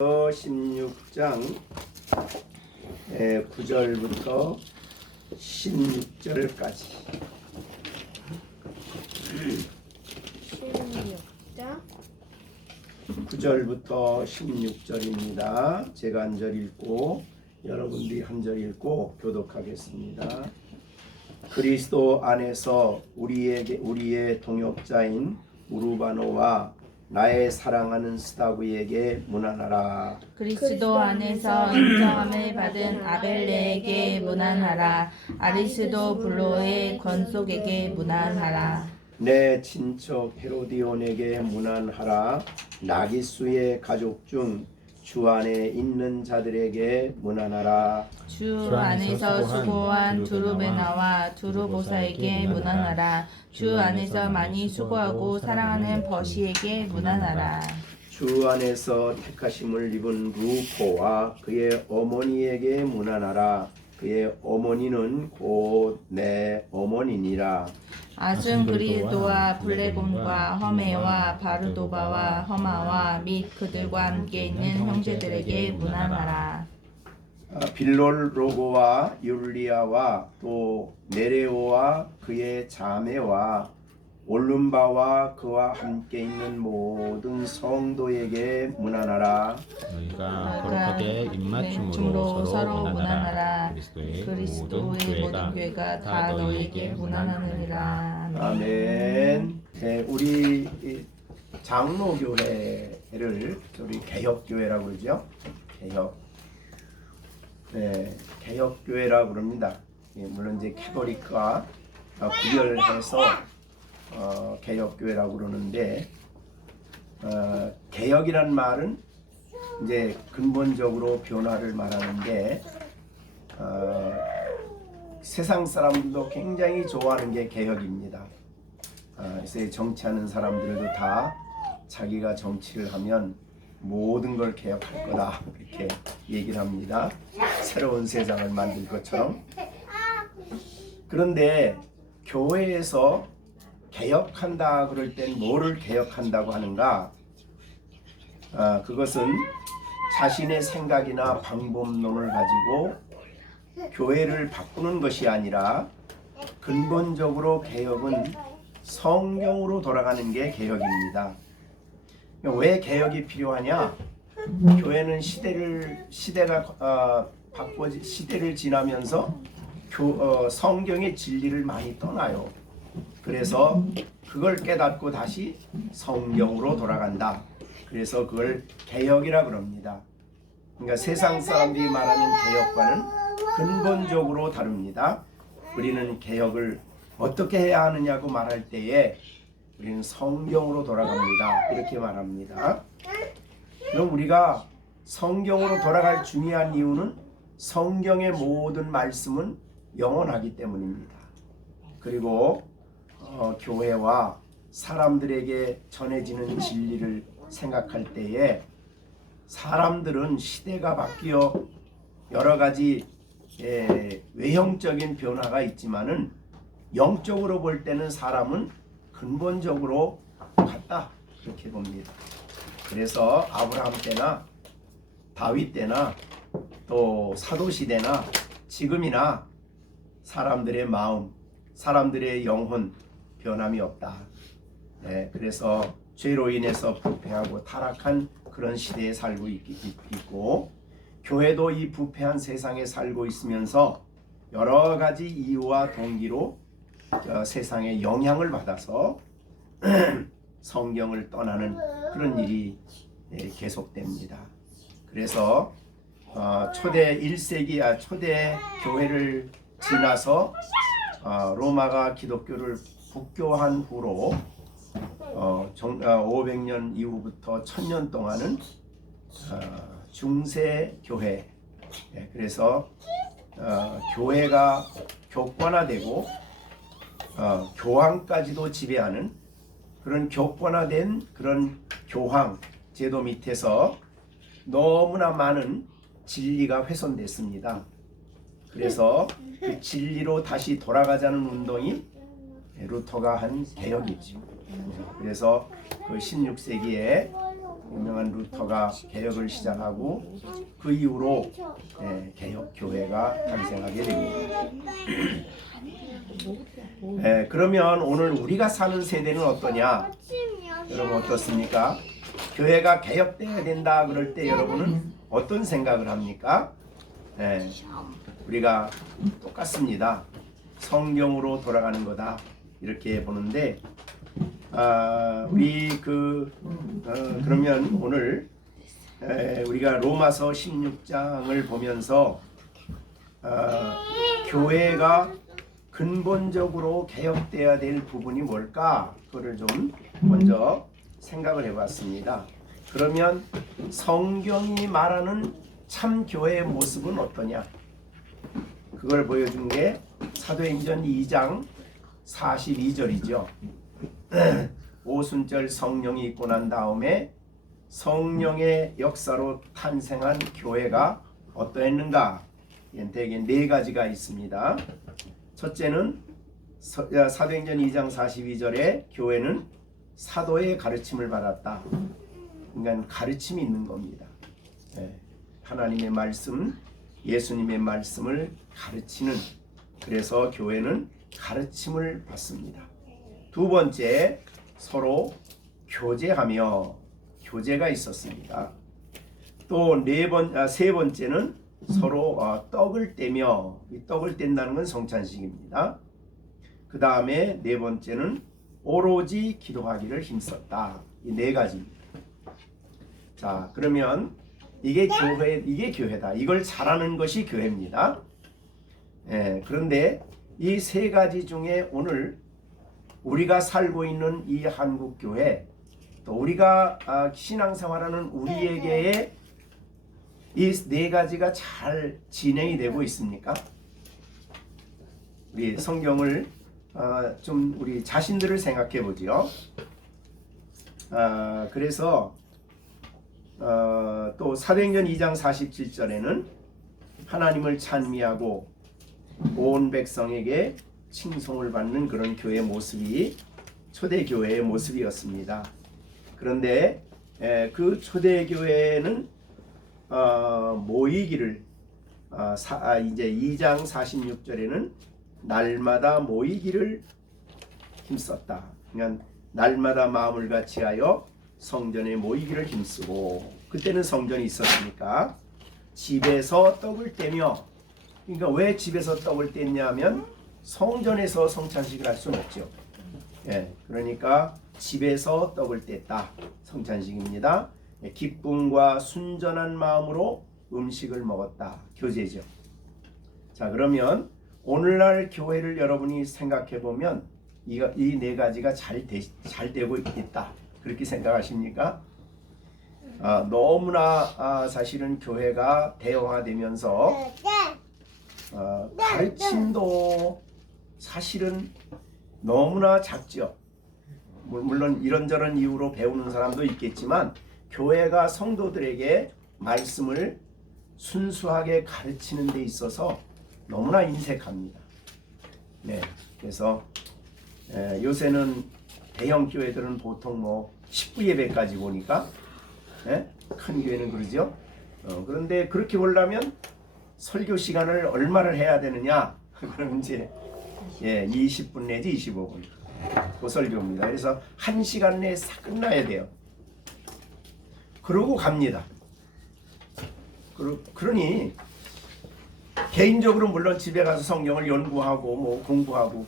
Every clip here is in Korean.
16장 9절부터 16절까지 16장 9절부터 16절입니다. 제가 한 절 읽고 여러분들이 한 절 읽고 교독하겠습니다. 그리스도 안에서 우리의 동역자인 우르바노와 나의 사랑하는 스다구에게 문안하라. 그리스도 안에서 인정함을 받은 아벨레에게 문안하라. 아리스도블로의 권속에게 문안하라. 내 친척 헤로디온에게 문안하라. 나기수의 가족 중 주 안에 있는 자들에게 문안하라. 주 안에서 수고한 두루베나와 두루보사에게 문안하라. 주 안에서 많이 수고하고 사랑하는 버시에게 문안하라. 주 안에서 택하심을 입은 루포와 그의 어머니에게 문안하라. 그의 어머니는 곧 내 어머니니라. 아승그리도와 블레곤과 허메와 바르도바와 허마와 및 그들과 함께 있는 형제들에게 문안하라. 빌롤로고와 율리아와 또 네레오와 그의 자매와 올름바와 그와 함께 있는 모든 성도에게 문안하라. 너희가 거룩하게 입맞춤으로 서로 문안하라. 그리스도의 모든 교회가 다 너희에게 문안하느니라. 아멘. 네, 우리 장로교회를 우리 개혁교회라고 그러죠. 개혁교회라고 그럽니다. 물론 이제 캐톨릭과 구별해서 개혁교회라고 그러는데, 개혁이란 말은 이제 근본적으로 변화를 말하는데, 세상 사람들도 굉장히 좋아하는 게 개혁입니다. 그래서 정치하는 사람들도 다 자기가 정치를 하면 모든 걸 개혁할 거다 이렇게 얘기를 합니다. 새로운 세상을 만들 것처럼. 그런데 교회에서 개혁한다 그럴 땐 뭐를 개혁한다고 하는가? 그것은 자신의 생각이나 방법론을 가지고 교회를 바꾸는 것이 아니라 근본적으로 개혁은 성경으로 돌아가는 게 개혁입니다. 왜 개혁이 필요하냐? 교회는 시대를 지나면서 성경의 진리를 많이 떠나요. 그래서 그걸 깨닫고 다시 성경으로 돌아간다. 그래서 그걸 개혁이라 그럽니다. 그러니까 세상 사람들이 말하는 개혁과는 근본적으로 다릅니다. 우리는 개혁을 어떻게 해야 하느냐고 말할 때에 우리는 성경으로 돌아갑니다. 이렇게 말합니다. 그럼 우리가 성경으로 돌아갈 중요한 이유는 성경의 모든 말씀은 영원하기 때문입니다. 그리고 교회와 사람들에게 전해지는 진리를 생각할 때에 사람들은 시대가 바뀌어 여러 가지 외형적인 변화가 있지만은 영적으로 볼 때는 사람은 근본적으로 같다 그렇게 봅니다. 그래서 아브라함 때나 다윗 때나 또 사도 시대나 지금이나 사람들의 마음, 사람들의 영혼 변함이 없다. 그래서 죄로 인해서 부패하고 타락한 그런 시대에 살고 있고, 교회도 이 부패한 세상에 살고 있으면서 여러 가지 이유와 동기로 세상에 영향을 받아서 성경을 떠나는 그런 일이 계속됩니다. 그래서 초대 1세기 초대 교회를 지나서 로마가 기독교를 국교한 후로 500년 이후부터 1000년 동안은 중세 교회, 그래서 교회가 교권화되고 교황까지도 지배하는 그런 교권화된 그런 교황 제도 밑에서 너무나 많은 진리가 훼손됐습니다. 그래서 그 진리로 다시 돌아가자는 운동이 루터가 한 개혁이죠. 그래서 그 16세기에 유명한 루터가 개혁을 시작하고 그 이후로 개혁 교회가 탄생하게 됩니다. 그러면 오늘 우리가 사는 세대는 어떠냐? 여러분 어떻습니까? 교회가 개혁돼야 된다 그럴 때 여러분은 어떤 생각을 합니까? 우리가 똑같습니다. 성경으로 돌아가는 거다 이렇게 보는데 우리 그러면 오늘 우리가 로마서 16장을 보면서 교회가 근본적으로 개혁돼야 될 부분이 뭘까? 그거를 좀 먼저 생각을 해봤습니다. 그러면 성경이 말하는 참 교회의 모습은 어떠냐? 그걸 보여준 게 사도행전 2장 42절이죠. 오순절 성령이 있고 난 다음에 성령의 역사로 탄생한 교회가 어떠했는가? 대개 네 가지가 있습니다. 첫째는 사도행전 2장 42절에 교회는 사도의 가르침을 받았다. 그러니까 가르침이 있는 겁니다. 하나님의 말씀, 예수님의 말씀을 가르치는, 그래서 교회는 가르침을 받습니다. 두 번째, 서로 교제하며, 교제가 있었습니다. 또 세 번째는 서로 떡을 떼며, 이 떡을 뗀다는 건 성찬식입니다. 그 다음에 네 번째는 오로지 기도하기를 힘썼다. 이 네 가지입니다. 자, 그러면 이게 교회다. 이걸 잘하는 것이 교회입니다. 그런데 이 세 가지 중에 오늘 우리가 살고 있는 이 한국 교회, 또 우리가 신앙생활하는 우리에게의 이 네 가지가 잘 진행이 되고 있습니까? 우리 성경을 좀 우리 자신들을 생각해 보지요. 그래서 또 사도행전 2장 47절에는 하나님을 찬미하고 온 백성에게 칭송을 받는 그런 교회 모습이 초대교회의 모습이었습니다. 그런데 그 초대교회는 모이기를 이제 2장 46절에는 날마다 모이기를 힘썼다. 그러니까 날마다 마음을 같이하여 성전에 모이기를 힘쓰고, 그때는 성전이 있었으니까 집에서 떡을 떼며, 그러니까 왜 집에서 떡을 뗐냐면 성전에서 성찬식을 할 수는 없죠. 그러니까 집에서 떡을 뗐다. 성찬식입니다. 기쁨과 순전한 마음으로 음식을 먹었다. 교제죠. 자, 그러면 오늘날 교회를 여러분이 생각해 보면 이 네 가지가 잘 되고 있다. 그렇게 생각하십니까? 너무나 사실은 교회가 대형화되면서 가르침도 사실은 너무나 작죠. 물론 이런저런 이유로 배우는 사람도 있겠지만 교회가 성도들에게 말씀을 순수하게 가르치는 데 있어서 너무나 인색합니다. 그래서 요새는 대형 교회들은 보통 19예배까지 보니까 큰 교회는 그러죠. 그런데 그렇게 보려면 설교 시간을 얼마를 해야 되느냐? 그럼 이제 20분 내지 25분 그 설교입니다. 그래서 1시간 내에 싹 끝나야 돼요. 그러고 갑니다. 그러니 개인적으로 물론 집에 가서 성경을 연구하고 공부하고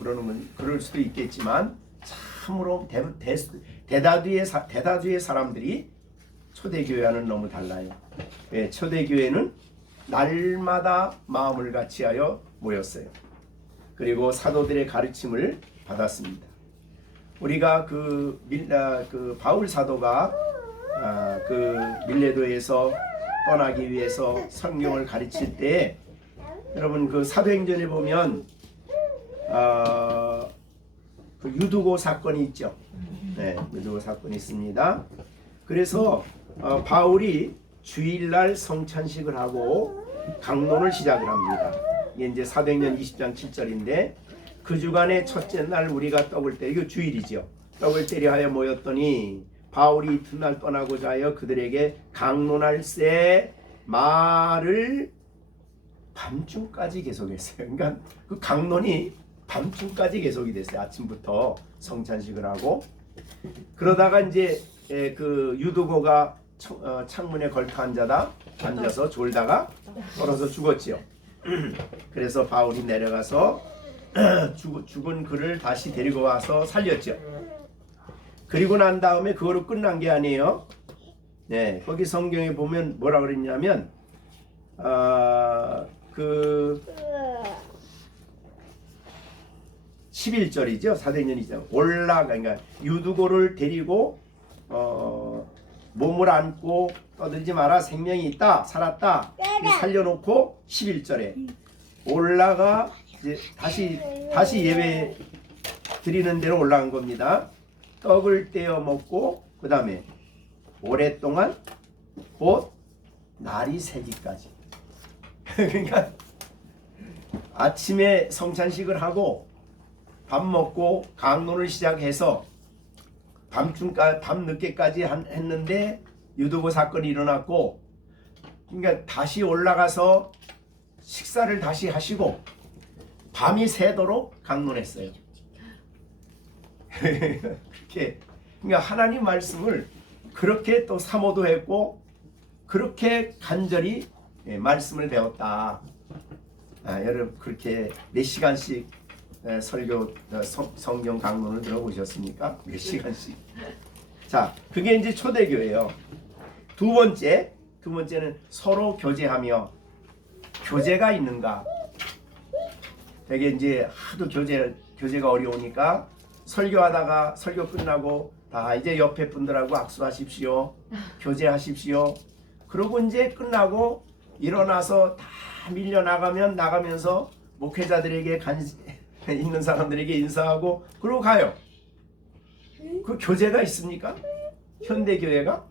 그럴 수도 있겠지만 참으로 대다수의 사람들이 초대교회와는 너무 달라요. 초대교회는 날마다 마음을 같이하여 모였어요. 그리고 사도들의 가르침을 받았습니다. 우리가 그 바울 사도가 그 밀레도에서 떠나기 위해서 성경을 가르칠 때, 여러분 그 사도행전에 보면 그 유두고 사건이 있죠. 유두고 사건이 있습니다. 그래서 바울이 주일날 성찬식을 하고 강론을 시작을 합니다. 이게 이제 사도행전 20장 7절인데, 그 주간의 첫째 날 우리가 떡을 떼, 이거 주일이죠. 떡을 떼려 하여 모였더니 바울이 이튿날 떠나고자 하여 그들에게 강론할새 말을 밤중까지 계속했어요. 그러니까 그 강론이 밤중까지 계속이 됐어요. 아침부터 성찬식을 하고 그러다가 이제 그 유두고가 창문에 걸터 앉아서 졸다가 떨어져 죽었지요. 그래서 바울이 내려가서 죽은 그를 다시 데리고 와서 살렸죠. 그리고 난 다음에 그거로 끝난 게 아니에요. 네, 거기 성경에 보면 뭐라 그랬냐면 그 11절이죠. 사도행전이죠. 그러니까 유두고를 데리고 몸을 안고 떠들지 마라. 생명이 있다. 살았다. 살려놓고 11절에 올라가 이제 다시 예배 드리는 대로 올라간 겁니다. 떡을 떼어 먹고 그 다음에 오랫동안 곧 날이 새기까지. 그러니까 아침에 성찬식을 하고 밥 먹고 강론을 시작해서 밤늦게까지 했는데 유두고 사건이 일어났고, 그러니까 다시 올라가서 식사를 다시 하시고 밤이 새도록 강론했어요. 그렇게 그러니까 하나님 말씀을 그렇게 또 사모도 했고 그렇게 간절히 말씀을 배웠다. 여러분 그렇게 몇 시간씩 설교 성경 강론을 들어보셨습니까? 몇 시간씩. 자, 그게 이제 초대교회예요. 두 번째는 서로 교제하며. 교제가 있는가? 되게 이제 하도 교제가 어려우니까 설교하다가 설교 끝나고 다 이제 옆에 분들하고 악수하십시오. 교제하십시오. 그러고 이제 끝나고 일어나서 다 나가면서 목회자들에게 있는 사람들에게 인사하고 그러고 가요. 그 교제가 있습니까? 현대교회가?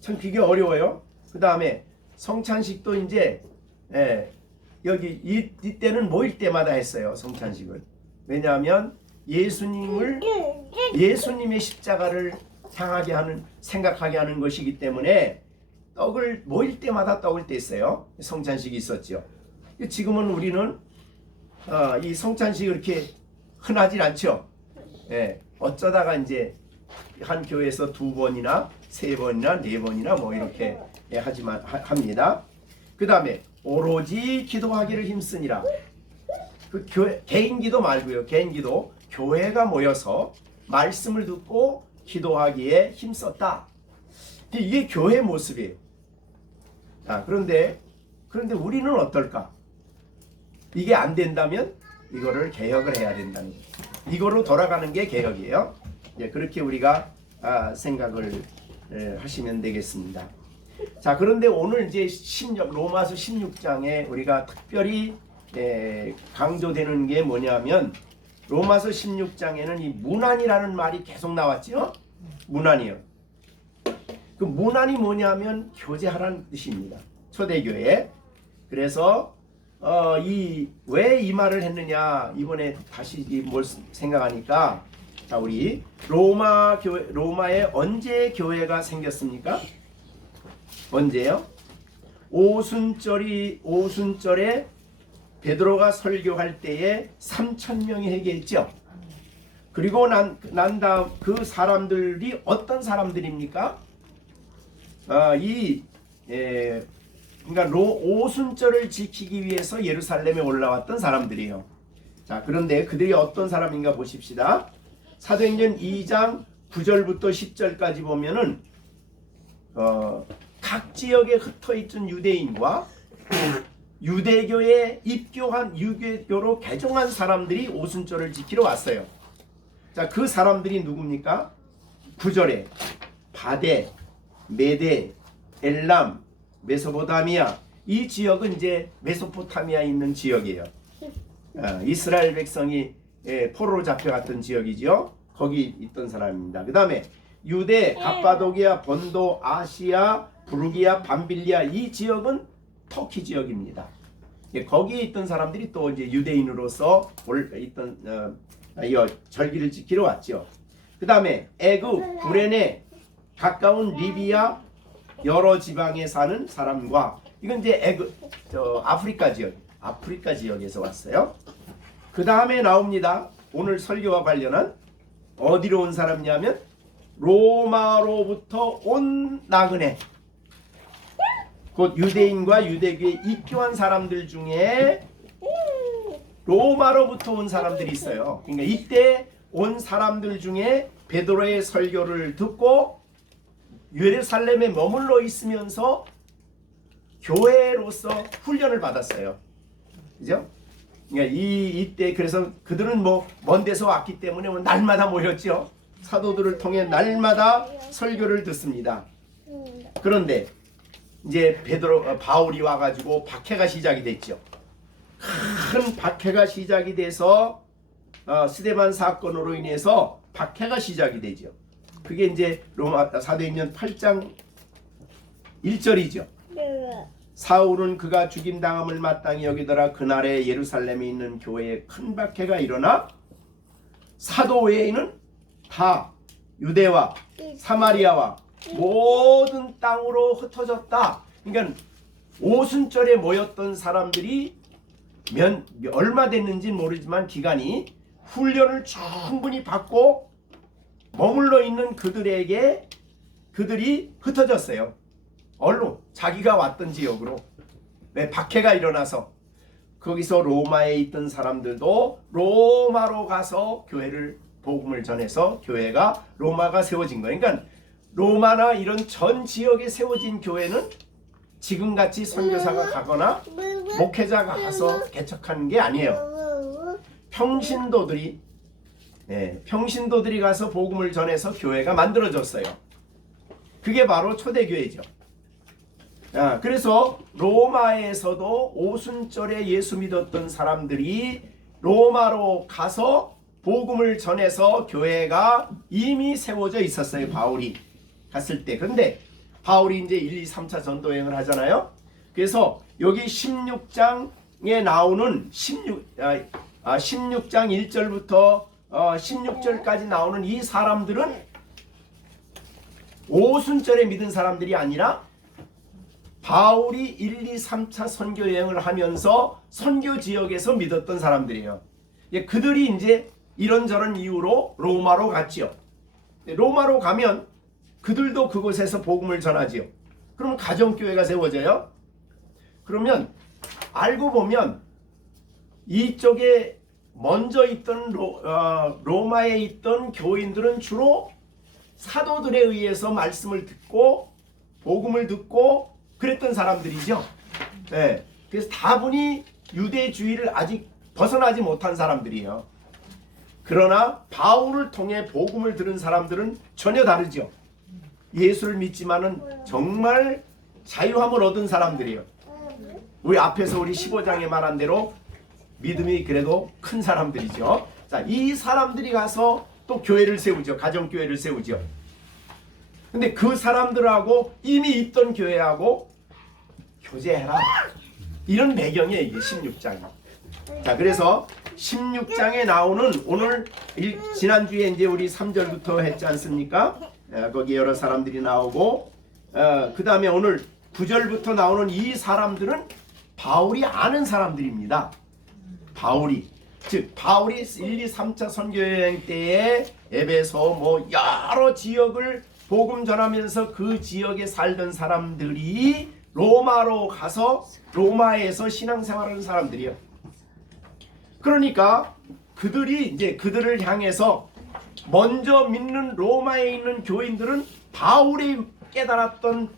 참 그게 어려워요. 그 다음에 성찬식도 이제 여기 이때는 모일 때마다 했어요. 성찬식을. 왜냐하면 예수님의 십자가를 생각하게 하는 것이기 때문에 모일 때마다 떡을 뗐어요. 성찬식이 있었죠. 지금은 우리는 이 성찬식이 그렇게 흔하진 않죠. 어쩌다가 이제 한 교회에서 2번이나 3번이나 4번이나 뭐 이렇게 합니다. 그 다음에 오로지 기도하기를 힘쓰니라. 그 개인 기도 말고요. 개인 기도 교회가 모여서 말씀을 듣고 기도하기에 힘썼다. 이게 교회 모습이에요. 그런데 우리는 어떨까? 이게 안 된다면 이거를 개혁을 해야 된다는 거예요. 이거로 돌아가는 게 개혁이에요. 그렇게 우리가 생각을 하시면 되겠습니다. 자, 그런데 오늘 이제 로마서 16장에 우리가 특별히 강조되는 게 뭐냐면 로마서 16장에는 이 문안이라는 말이 계속 나왔죠. 문안이요. 그 문안이 뭐냐면 교제하라는 뜻입니다. 초대교회. 그래서 왜 이 말을 했느냐 이번에 다시 뭘 생각하니까 자, 우리 로마에 언제 교회가 생겼습니까? 언제요? 오순절에 베드로가 설교할 때에 3,000명이 회개했죠. 그리고 난 다음 그 사람들이 어떤 사람들입니까? 그러니까 오순절을 지키기 위해서 예루살렘에 올라왔던 사람들이에요. 자, 그런데 그들이 어떤 사람인가 보십시다. 사도행전 2장 9절부터 10절까지 보면은 각 지역에 흩어있던 유대인과 유대교에 입교한 유대교로 개종한 사람들이 오순절을 지키러 왔어요. 자, 그 사람들이 누굽니까? 9절에 바데, 메데, 엘람, 메소포타미아. 이 지역은 이제 메소포타미아에 있는 지역이에요. 이스라엘 백성이 포로로 잡혀갔던 지역이죠. 거기 있던 사람입니다. 그 다음에 유대, 갑바도기아, 본도, 아시아, 부르기아, 밤빌리아. 이 지역은 터키 지역입니다. 거기에 있던 사람들이 또 이제 유대인으로서 있던 절기를 지키러 왔죠. 그 다음에 애굽, 구레네, 가까운 리비아 여러 지방에 사는 사람과 이건 이제 아프리카 지역에서 왔어요. 그 다음에 나옵니다. 오늘 설교와 관련한 어디로 온 사람이냐면 로마로부터 온 나그네, 곧 유대인과 유대교에 입교한 사람들 중에 로마로부터 온 사람들이 있어요. 그러니까 이때 온 사람들 중에 베드로의 설교를 듣고 예루살렘에 머물러 있으면서 교회로서 훈련을 받았어요. 그죠? 그러니까 이때 그래서 그들은 뭐 먼 데서 왔기 때문에 날마다 모였죠. 사도들을 통해 날마다 설교를 듣습니다. 그런데 이제 바울이 와가지고 박해가 시작이 됐죠. 큰 박해가 시작이 돼서 스데반 사건으로 인해서 박해가 시작이 되죠. 그게 이제 로마 사도행전 8장 1절이죠. 사울은 그가 죽임당함을 마땅히 여기더라. 그날에 예루살렘에 있는 교회에 큰 박해가 일어나 사도 외에는 다 유대와 사마리아와 모든 땅으로 흩어졌다. 그러니까 오순절에 모였던 사람들이 얼마 됐는지 모르지만 기간이 훈련을 충분히 받고 머물러 있는 그들이 흩어졌어요. 얼로 자기가 왔던 지역으로. 왜? 박해가 일어나서 거기서 로마에 있던 사람들도 로마로 가서 복음을 전해서 교회가 로마가 세워진 거예요. 그러니까 로마나 이런 전 지역에 세워진 교회는 지금같이 선교사가 가거나 목회자가 가서 개척하는 게 아니에요. 평신도들이 가서 복음을 전해서 교회가 만들어졌어요. 그게 바로 초대교회죠. 그래서 로마에서도 오순절에 예수 믿었던 사람들이 로마로 가서 복음을 전해서 교회가 이미 세워져 있었어요. 바울이 갔을 때. 그런데 바울이 이제 1, 2, 3차 전도여행을 하잖아요. 그래서 여기 16장에 나오는 16장 1절부터 16절까지 나오는 이 사람들은 오순절에 믿은 사람들이 아니라 바울이 1, 2, 3차 선교 여행을 하면서 선교 지역에서 믿었던 사람들이에요. 그들이 이제 이런저런 이유로 로마로 갔지요. 로마로 가면 그들도 그곳에서 복음을 전하지요. 그러면 가정교회가 세워져요. 그러면 알고 보면 이쪽에 먼저 있던 로마에 있던 교인들은 주로 사도들에 의해서 말씀을 듣고 복음을 듣고 그랬던 사람들이죠. 그래서 다분히 유대주의를 아직 벗어나지 못한 사람들이에요. 그러나 바울을 통해 복음을 들은 사람들은 전혀 다르죠. 예수를 믿지만은 정말 자유함을 얻은 사람들이에요. 우리 앞에서 우리 15장에 말한 대로 믿음이 그래도 큰 사람들이죠. 자, 이 사람들이 가서 또 교회를 세우죠. 가정교회를 세우죠. 근데 그 사람들하고 이미 있던 교회하고 교제해라. 이런 배경이에요. 이게 16장이. 자, 그래서 16장에 나오는 오늘 지난주에 이제 우리 3절부터 했지 않습니까? 거기 여러 사람들이 나오고 그 다음에 오늘 9절부터 나오는 이 사람들은 바울이 아는 사람들입니다. 바울이 1, 2, 3차 선교여행 때에 에베소 뭐 여러 지역을 복음 전하면서 그 지역에 살던 사람들이 로마로 가서 로마에서 신앙생활하는 사람들이에요. 그러니까 그들을 향해서 먼저 믿는 로마에 있는 교인들은 바울이 깨달았던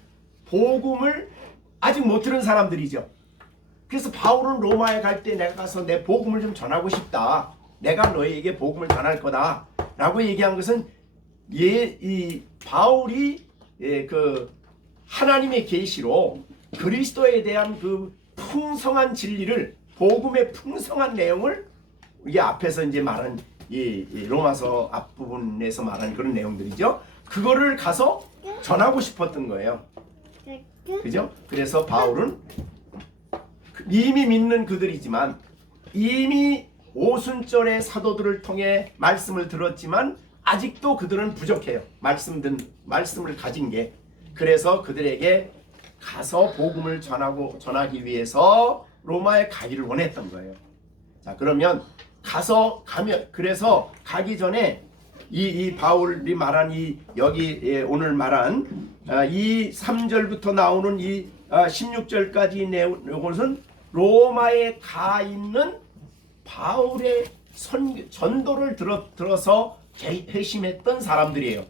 복음을 아직 못 들은 사람들이죠. 그래서 바울은 로마에 갈 때 내가 가서 내 복음을 좀 전하고 싶다. 내가 너에게 복음을 전할 거다. 라고 얘기한 것은 이 바울이 그 하나님의 계시로 그리스도에 대한 그 풍성한 진리를 복음의 풍성한 내용을 이게 앞에서 이제 말한 이 로마서 앞부분에서 말한 그런 내용들이죠. 그거를 가서 전하고 싶었던 거예요. 그죠? 그래서 바울은 이미 믿는 그들이지만 이미 오순절의 사도들을 통해 말씀을 들었지만 아직도 그들은 부족해요. 말씀을 가진 게. 그래서 그들에게 가서 복음을 전하기 위해서 로마에 가기를 원했던 거예요. 자, 그러면 그래서 가기 전에 이 바울이 말한 여기 오늘 말한 이 3절부터 나오는 이 16절까지 내용은 로마에 가 있는 바울의 전도를 들어서 회심했던 사람들이에요.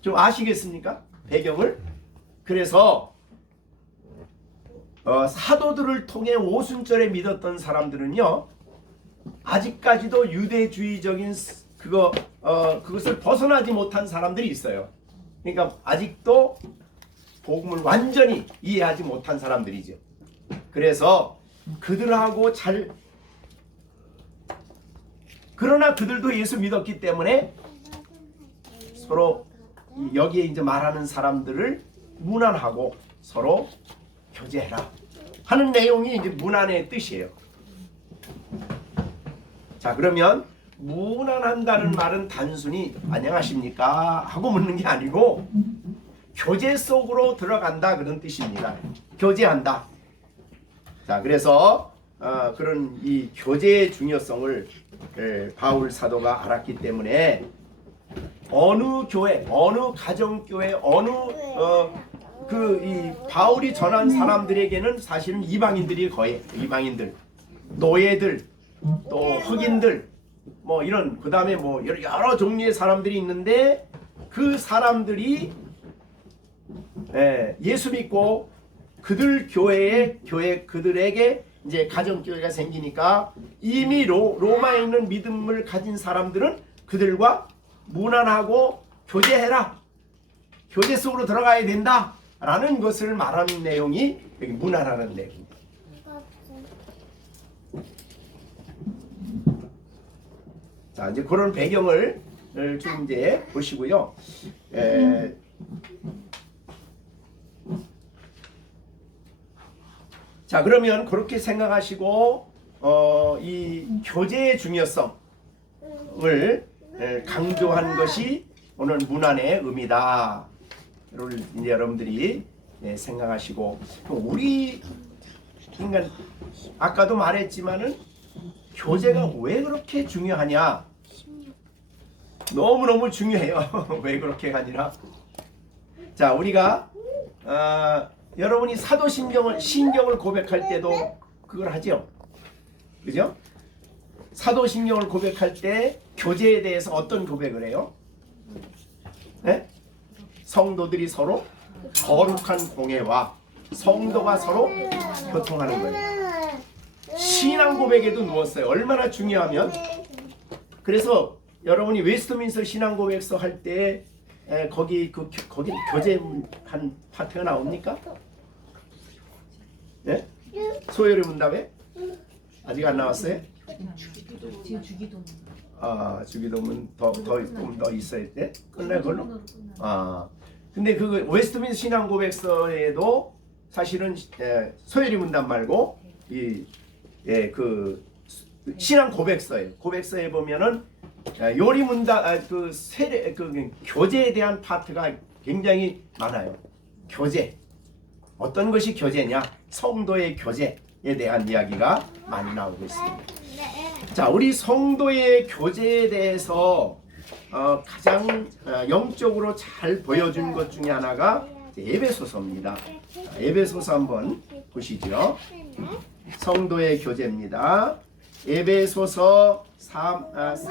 좀 아시겠습니까? 배경을. 그래서 사도들을 통해 오순절에 믿었던 사람들은요, 아직까지도 유대주의적인 그것을 벗어나지 못한 사람들이 있어요. 그러니까 아직도 복음을 완전히 이해하지 못한 사람들이죠. 그래서 그들하고 그러나 그들도 예수 믿었기 때문에 서로 여기에 이제 말하는 사람들을 문안하고 서로 교제해라 하는 내용이 이제 문안의 뜻이에요. 자, 그러면 문안한다는 말은 단순히 안녕하십니까 하고 묻는 게 아니고 교제 속으로 들어간다 그런 뜻입니다. 교제한다. 자, 그래서 그런 이 교제의 중요성을 바울 사도가 알았기 때문에 어느 교회, 어느 가정교회, 어느 이 바울이 전한 사람들에게는 사실은 이방인들이 거의 이방인들, 노예들, 또 흑인들, 뭐 이런 그다음에 뭐 여러 종류의 사람들이 있는데 그 사람들이 예수 믿고 그들 그들에게 이제 가정교회가 생기니까 이미 로마에 있는 믿음을 가진 사람들은 그들과 문안하고 교제해라, 교제 속으로 들어가야 된다 라는 것을 말하는 내용이 여기 문안하는 내용입니다. 자, 이제 그런 배경을 좀 이제 보시고요. 자, 그러면 그렇게 생각하시고 이 교제의 중요성을 강조한 것이 오늘 문안의 의미다. 이제 여러분들이 생각하시고, 우리 인간 아까도 말했지만은 교제가 왜 그렇게 중요하냐? 너무너무 중요해요. 왜 그렇게가 아니라, 자, 우리가 여러분이 신경을 고백할 때도 그걸 하죠. 그죠? 사도신경을 고백할 때 교제에 대해서 어떤 고백을 해요? 네? 성도들이 서로 거룩한 공예와 성도가 서로 교통하는 거예요. 신앙 고백에도 누웠어요. 얼마나 중요하면, 그래서 여러분이 웨스트민스터 신앙 고백서 할 때 거기 교제한 파트가 나옵니까? 네? 소요리 문답에 아직 안 나왔어요? 주기도문 조금 더 있어야 돼. 끝내 걸로. 근데 그 웨스트민스터 신앙 고백서에도 사실은 소요리 문답 말고 그 신앙 고백서예요. 고백서에 보면은 요리 문답 그 교제에 대한 파트가 굉장히 많아요. 교제. 어떤 것이 교제냐? 성도의 교제에 대한 이야기가 많이 나오고 있습니다. 자, 우리 성도의 교제에 대해서 가장 영적으로 잘 보여준 것 중에 하나가 에베소서입니다. 에베소서 한번 보시죠. 성도의 교제입니다. 에베소서 3장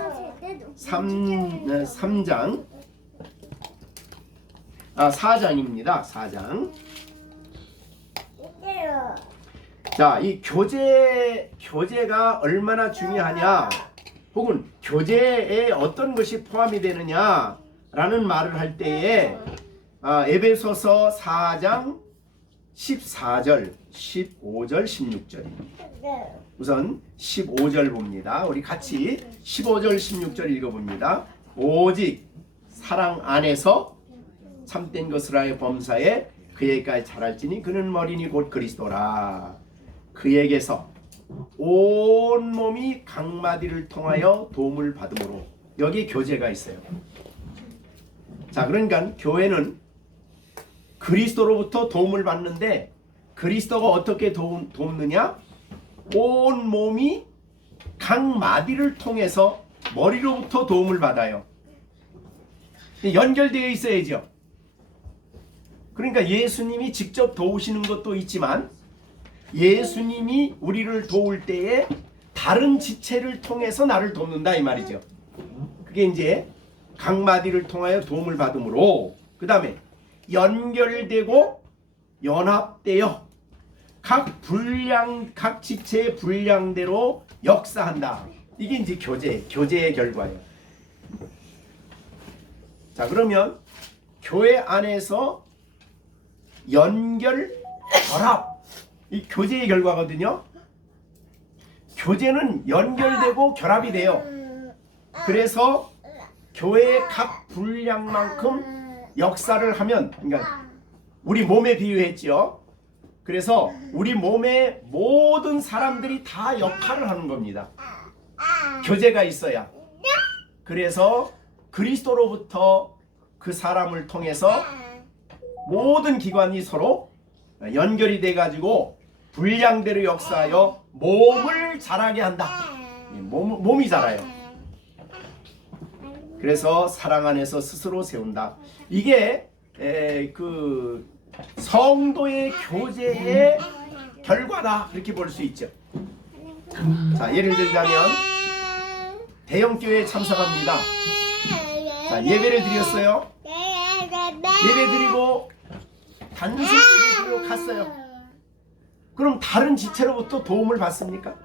4장입니다. 4장. 자, 이 교제가 얼마나 중요하냐, 혹은 교제에 어떤 것이 포함이 되느냐라는 말을 할 때에 에베소서 4장 14절, 15절, 16절입니다. 우선 15절 봅니다. 우리 같이 15절, 16절 읽어봅니다. 오직 사랑 안에서 참된 것을 하여 범사에 그에게까지 자랄지니 그는 머리니 곧 그리스도라. 그에게서 온 몸이 각 마디를 통하여 도움을 받음으로 여기 교제가 있어요. 자, 그러니까 교회는 그리스도로부터 도움을 받는데 그리스도가 어떻게 돕느냐? 온 몸이 각 마디를 통해서 머리로부터 도움을 받아요. 연결되어 있어야죠. 그러니까 예수님이 직접 도우시는 것도 있지만 예수님이 우리를 도울 때에 다른 지체를 통해서 나를 돕는다 이 말이죠. 그게 이제 각 마디를 통하여 도움을 받음으로 그 다음에 연결되고 연합되어 각 지체의 분량대로 역사한다. 이게 이제 교제의 결과예요. 자, 그러면 교회 안에서 연결, 결합, 이 교제의 결과거든요. 교제는 연결되고 결합이 돼요. 그래서 교회의 각 분량만큼 역사를 하면, 그러니까 우리 몸에 비유했죠. 그래서 우리 몸의 모든 사람들이 다 역할을 하는 겁니다. 교제가 있어야. 그래서 그리스도로부터 그 사람을 통해서 모든 기관이 서로 연결이 돼가지고 분량대로 역사하여 몸을 자라게 한다. 몸이 자라요. 그래서 사랑 안에서 스스로 세운다. 이게 그 성도의 교제의 결과다. 이렇게 볼 수 있죠. 자, 예를 들자면 대형교회에 참석합니다. 자, 예배를 드렸어요. 예배 드리고 단순히 예배로 갔어요. 그럼 다른 지체로부터 도움을 받습니까?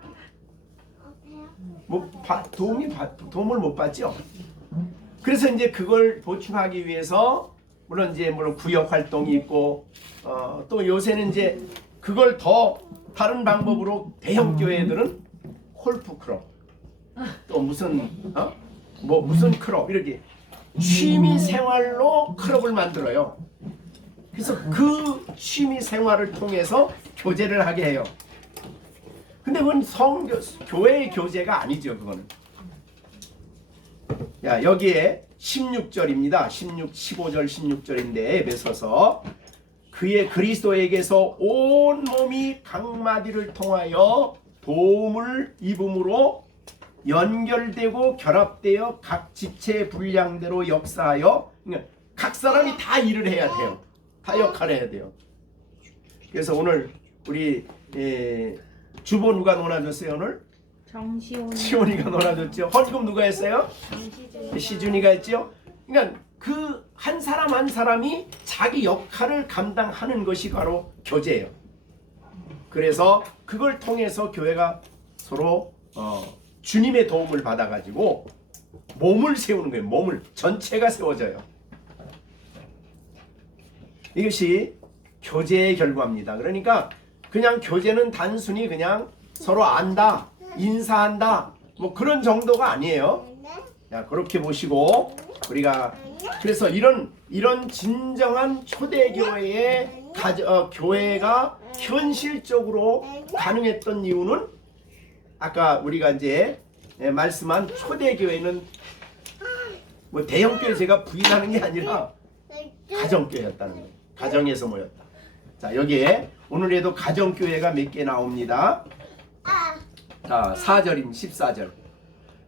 도움을 못 받죠. 그래서 이제 그걸 보충하기 위해서 물론 구역 활동이 있고 또 요새는 이제 그걸 더 다른 방법으로 대형 교회들은 골프 클럽 또 무슨 클럽 이렇게 취미 생활로 클럽을 만들어요. 그래서 그 취미 생활을 통해서 교제를 하게 해요. 근데 그건 교회의 교제가 아니죠. 그거는. 야, 여기에 16절입니다. 15절 16절인데 에베소서 그의 그리스도에게서 온 몸이 각 마디를 통하여 도움을 입음으로 연결되고 결합되어 각 지체 분량대로 역사하여, 그러니까 각 사람이 다 일을 해야 돼요. 다 역할을 해야 돼요. 그래서 오늘 우리 주보 누가 놀아줬어요? 오늘? 시온이가 놀아줬죠. 헌금 누가 했어요? 시준이가 했죠. 그러니까 그 한 사람 한 사람이 자기 역할을 감당하는 것이 바로 교제예요. 그래서 그걸 통해서 교회가 서로 주님의 도움을 받아가지고 몸을 세우는 거예요. 몸을 전체가 세워져요. 이것이 교제의 결과입니다. 그러니까 그냥 교제는 단순히 그냥 서로 안다, 인사한다, 뭐 그런 정도가 아니에요. 자, 그렇게 보시고 우리가 그래서 이런 진정한 초대교회의 교회가 현실적으로 가능했던 이유는 아까 우리가 이제 말씀한 초대교회는 뭐 대형교회 제가 부인하는 게 아니라 가정교회였다는 거예요. 가정에서 모였다. 자, 여기에 오늘에도 가정교회가 몇 개 나옵니다. 자, 4절입니다. 14절.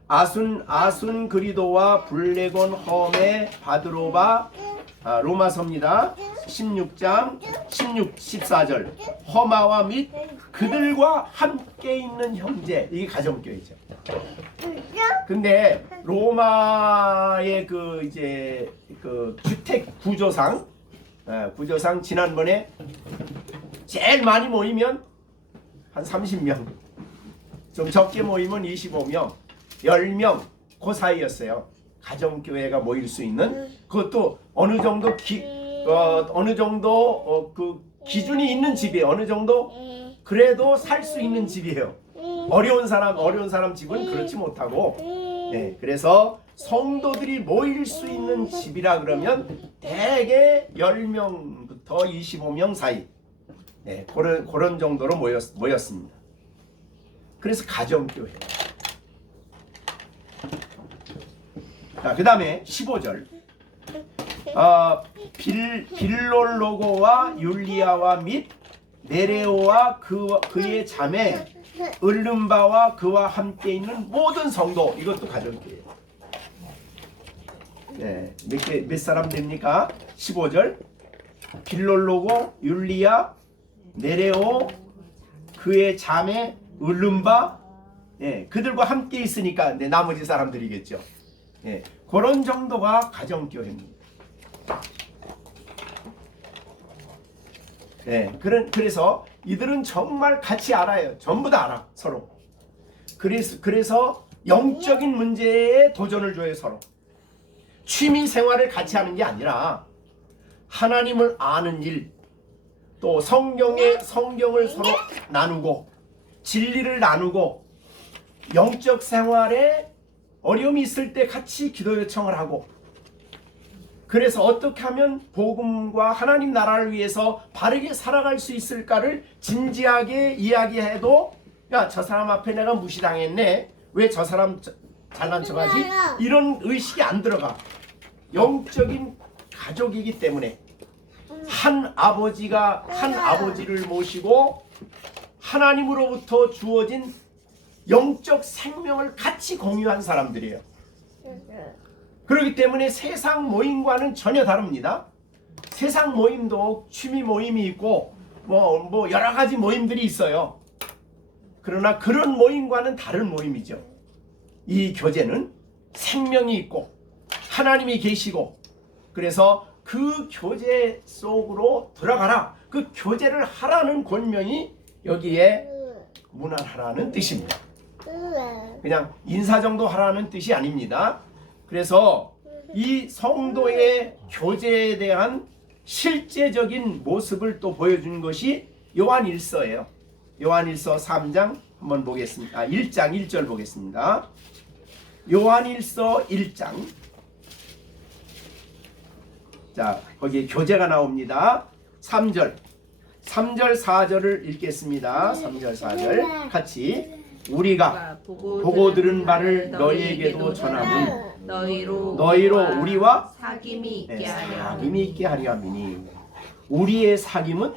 아순 그리도와 블레곤 험에 바드로바 로마서입니다. 16장 14절. 허마와 및 그들과 함께 있는 형제. 이게 가정교회죠. 근데 로마의 그 주택 구조상 지난번에 제일 많이 모이면 한 30명, 좀 적게 모이면 25명, 10명 그 사이였어요. 가정교회가 모일 수 있는, 그것도 어느 정도 그 기준이 있는 집이에요. 어느 정도 그래도 살 수 있는 집이에요. 어려운 사람 집은 그렇지 못하고, 네, 그래서 성도들이 모일 수 있는 집이라 그러면 대개 10명부터 25명 사이, 네, 그런 정도로 모였습니다. 그래서 가정교회. 자, 그 다음에 15절. 빌롤로고와 율리아와 및 네레오와 그의 자매 을름바와 그와 함께 있는 모든 성도. 이것도 가정교회예요. 네, 몇 사람 됩니까? 15절. 빌롤로고, 율리아, 네레오, 그의 자매 을름바, 예, 그들과 함께 있으니까 네, 나머지 사람들이겠죠. 예, 그런 정도가 가정교회입니다. 예, 그래서 이들은 정말 같이 알아요. 전부 다 알아, 서로. 그래서 영적인 문제에 도전을 줘요, 서로. 취미 생활을 같이 하는 게 아니라 하나님을 아는 일, 또 성경을 서로 나누고 진리를 나누고 영적 생활에 어려움이 있을 때 같이 기도 요청을 하고, 그래서 어떻게 하면 복음과 하나님 나라를 위해서 바르게 살아갈 수 있을까를 진지하게 이야기해도, 야, 저 사람 앞에 내가 무시당했네, 왜 저 사람 잘난 척하지? 이런 의식이 안 들어가. 영적인 가족이기 때문에 한 아버지를 모시고 하나님으로부터 주어진 영적 생명을 같이 공유한 사람들이에요. 그렇기 때문에 세상 모임과는 전혀 다릅니다. 세상 모임도 취미 모임이 있고 뭐 여러 가지 모임들이 있어요. 그러나 그런 모임과는 다른 모임이죠. 이 교제는 생명이 있고 하나님이 계시고, 그래서 그 교제 속으로 들어가라, 그 교제를 하라는 권면이 여기에 문안하라는 뜻입니다. 그냥 인사 정도 하라는 뜻이 아닙니다. 그래서 이 성도의 교제에 대한 실제적인 모습을 또 보여준 것이 요한일서예요. 요한일서 3장 한번 보겠습니다. 1장 1절 보겠습니다. 요한일서 1장. 자, 거기에 교제가 나옵니다. 3절 4절을 읽겠습니다. 3절 4절 같이. 우리가 보고 들은 바를 너희에게도 전함은 너희로 우리와 사귐이 있게 하려 함이니. 우리의 사귐은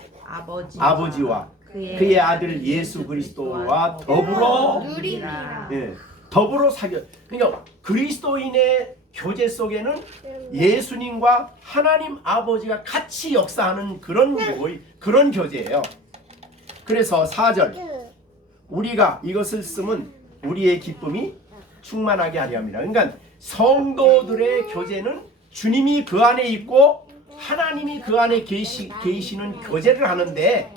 아버지와 그의 아들 예수 그리스도와 더불어 누리라. 예, 더불어 사귐. 그러니까 그리스도인의 교제 속에는 예수님과 하나님 아버지가 같이 역사하는 그런 교제예요. 그래서 4절. 우리가 이것을 쓰면 우리의 기쁨이 충만하게 하려 합니다. 그러니까 성도들의 교제는 주님이 그 안에 있고 하나님이 그 안에 계시는 교제를 하는데,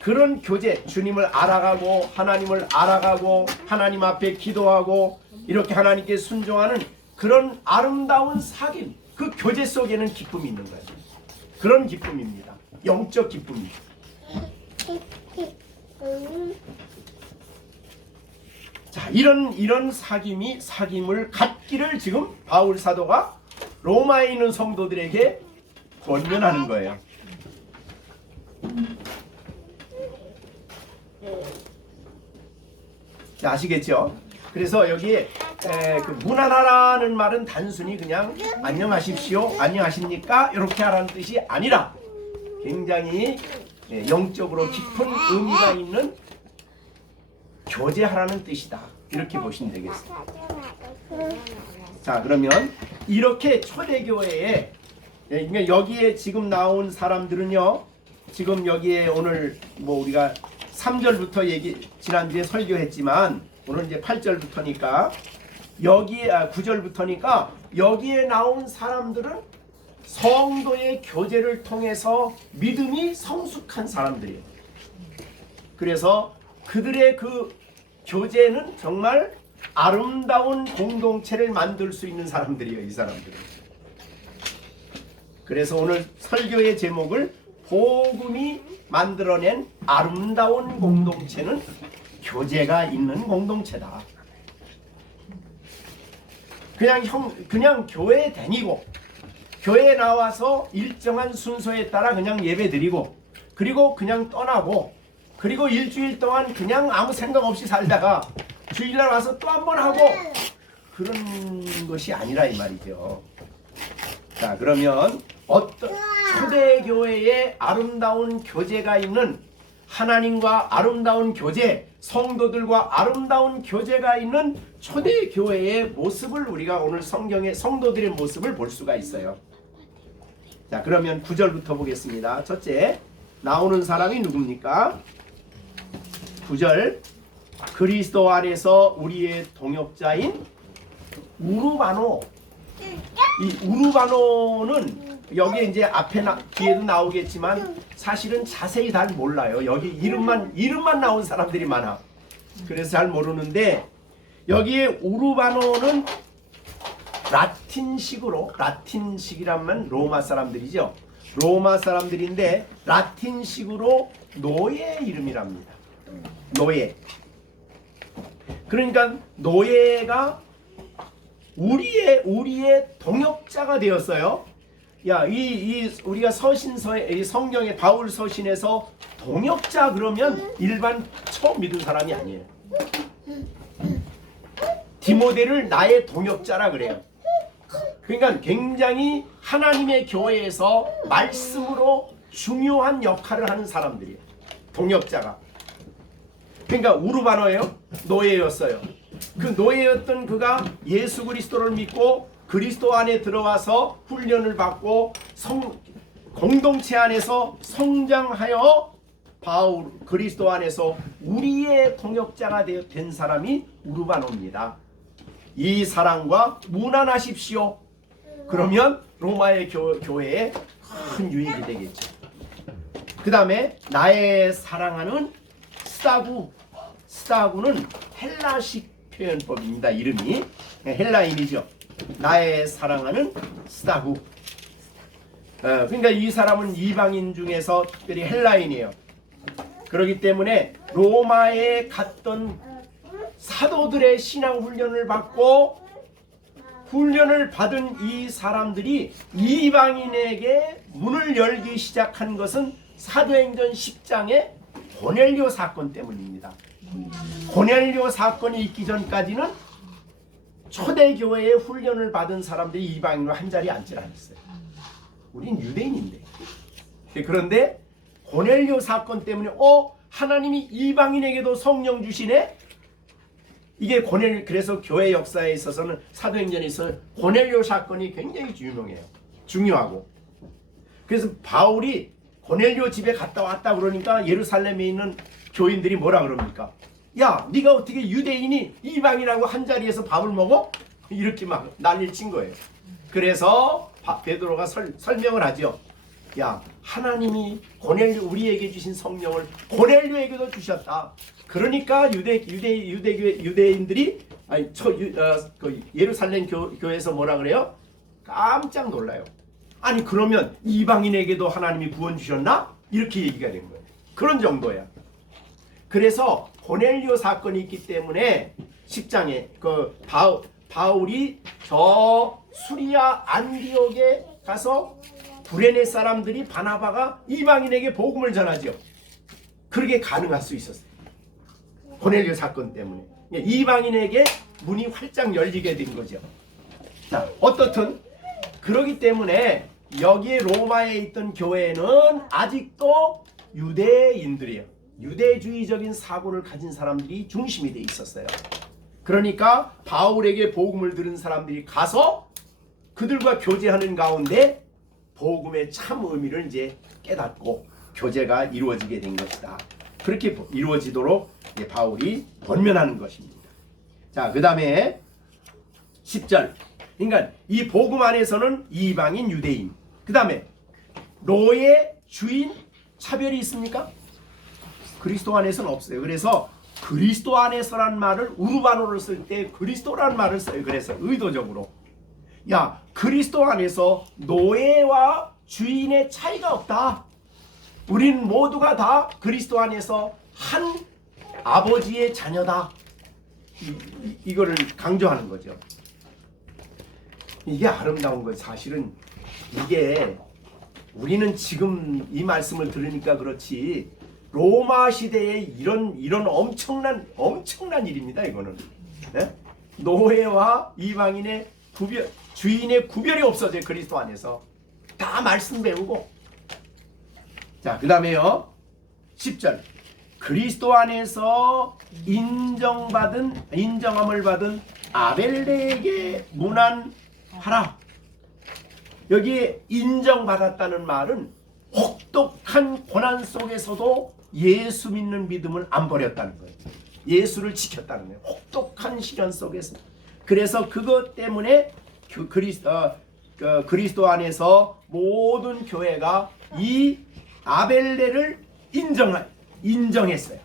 그런 교제, 주님을 알아가고 하나님을 알아가고 하나님 앞에 기도하고 이렇게 하나님께 순종하는 그런 아름다운 사귐, 그 교제 속에는 기쁨이 있는 거예요. 그런 기쁨입니다. 영적 기쁨입니다. 자, 이런 사귐을 갖기를 지금 바울 사도가 로마에 있는 성도들에게 권면하는 거예요. 자, 아시겠죠? 그래서 여기에 그 문안하라는 말은 단순히 그냥 안녕하십시오, 안녕하십니까 이렇게 하라는 뜻이 아니라 굉장히 영적으로 깊은 의미가 있는 교제하라는 뜻이다, 이렇게 보시면 되겠습니다. 자, 그러면 이렇게 초대교회에 여기에 지금 나온 사람들은요, 지금 여기에 오늘 우리가 3절부터 지난주에 설교했지만 오늘 이제 8절부터니까 9절부터니까 여기에 나온 사람들은 성도의 교제를 통해서 믿음이 성숙한 사람들이에요. 그래서 그들의 그 교제는 정말 아름다운 공동체를 만들 수 있는 사람들이에요, 이 사람들은. 그래서 오늘 설교의 제목을 복음이 만들어낸 아름다운 공동체는 교제가 있는 공동체다. 그냥 교회에 다니고 교회에 나와서 일정한 순서에 따라 그냥 예배 드리고 그리고 그냥 떠나고 그리고 일주일 동안 그냥 아무 생각 없이 살다가 주일날 와서 또 한 번 하고, 그런 것이 아니라 이 말이죠. 자, 그러면 어떤 초대교회에 아름다운 교제가 있는, 하나님과 아름다운 교제, 성도들과 아름다운 교제가 있는 초대교회의 모습을 우리가 오늘 성경의 성도들의 모습을 볼 수가 있어요. 자, 그러면 9절부터 보겠습니다. 첫째, 나오는 사람이 누굽니까? 9절, 그리스도 안에서 우리의 동역자인 우르바노. 이 우르바노는 여기 이제 앞에 뒤에도 나오겠지만 사실은 자세히 잘 몰라요. 여기 이름만 나온 사람들이 많아. 그래서 잘 모르는데, 여기에 우르바노는 라틴식이라면 로마 사람들이죠. 로마 사람들인데 라틴식으로 노예 이름이랍니다. 노예. 그러니까 노예가 우리의 동역자가 되었어요. 야, 우리가 이 성경의 바울 서신에서 동역자 그러면 일반 처음 믿은 사람이 아니에요. 디모데를 나의 동역자라 그래요. 그러니까 굉장히 하나님의 교회에서 말씀으로 중요한 역할을 하는 사람들이에요. 동역자가. 그러니까 우르바노예요. 노예였어요. 그 노예였던 그가 예수 그리스도를 믿고 그리스도 안에 들어와서 훈련을 받고 공동체 안에서 성장하여 그리스도 안에서 우리의 동역자가 된 사람이 우르바노입니다. 이 사랑과 무난하십시오. 그러면 로마의 교회에 큰 유익이 되겠죠. 그 다음에 나의 사랑하는 스타구는 헬라식 표현법입니다. 이름이 헬라인이죠. 나의 사랑하는 스타구. 그러니까 이 사람은 이방인 중에서 특별히 헬라인이에요. 그렇기 때문에 로마에 갔던 사도들의 신앙 훈련을 받고 훈련을 받은 이 사람들이 이방인에게 문을 열기 시작한 것은 사도행전 10장의 고넬료 사건 때문입니다. 고넬료 사건이 있기 전까지는 초대교회의 훈련을 받은 사람들이 이방인으로 한 자리에 앉질 않았어요. 우린 유대인인데. 그런데 고넬료 사건 때문에 하나님이 이방인에게도 성령 주시네? 이게 그래서 교회 역사에 있어서는 사도행전에 있어서 고넬료 사건이 굉장히 유명해요. 중요하고. 그래서 바울이 고넬료 집에 갔다 왔다 그러니까 예루살렘에 있는 교인들이 뭐라 그럽니까? 야, 네가 어떻게 유대인이 이방인하고 한 자리에서 밥을 먹어? 이렇게 막 난리를 친 거예요. 그래서 베드로가 설명을 하죠. 야, 하나님이 우리에게 주신 성령을 고넬료에게도 주셨다. 그러니까 유대인들이 예루살렘 교회에서 뭐라 그래요? 깜짝 놀라요. 아니 그러면 이방인에게도 하나님이 구원 주셨나? 이렇게 얘기가 된 거예요. 그런 정도야. 그래서 고넬료 사건이 있기 때문에 10장에 바울이 저 수리아 안디옥에 가서 구레네 사람들이 바나바가 이방인에게 복음을 전하죠. 그렇게 가능할 수 있었어요. 고넬료 사건 때문에 이방인에게 문이 활짝 열리게 된 거죠. 자, 어떻든 그러기 때문에 여기에 로마에 있던 교회는 아직도 유대인들이에요. 유대주의적인 사고를 가진 사람들이 중심이 돼 있었어요. 그러니까 바울에게 복음을 들은 사람들이 가서 그들과 교제하는 가운데 복음의 참 의미를 이제 깨닫고 교제가 이루어지게 된 것이다. 그렇게 이루어지도록 바울이 권면하는 것입니다. 자, 그 다음에 10절. 그러니까 이 복음 안에서는 이방인, 유대인. 그 다음에 노예, 주인 차별이 있습니까? 그리스도 안에서는 없어요. 그래서 그리스도 안에서란 말을 우르바노를 쓸 때 그리스도란 말을 써요. 그래서 의도적으로 야, 그리스도 안에서 노예와 주인의 차이가 없다. 우린 모두가 다 그리스도 안에서 한 아버지의 자녀다. 이거를 강조하는 거죠. 이게 아름다운 거예요. 사실은 이게 우리는 지금 이 말씀을 들으니까 그렇지 로마 시대에 이런 엄청난 일입니다. 이거는. 네? 노예와 이방인의 구별, 주인의 구별이 없어져요. 그리스도 안에서 다 말씀 배우고. 자, 그 다음에요 10절 그리스도 안에서 인정함을 받은 아벨레에게 문안하라. 여기에 인정받았다는 말은 혹독한 고난 속에서도 예수 믿는 믿음을 안 버렸다는 거예요. 예수를 지켰다는 거예요. 혹독한 시련 속에서. 그래서 그것 때문에 그리스도 안에서 모든 교회가 이 아벨레를 인정했어요.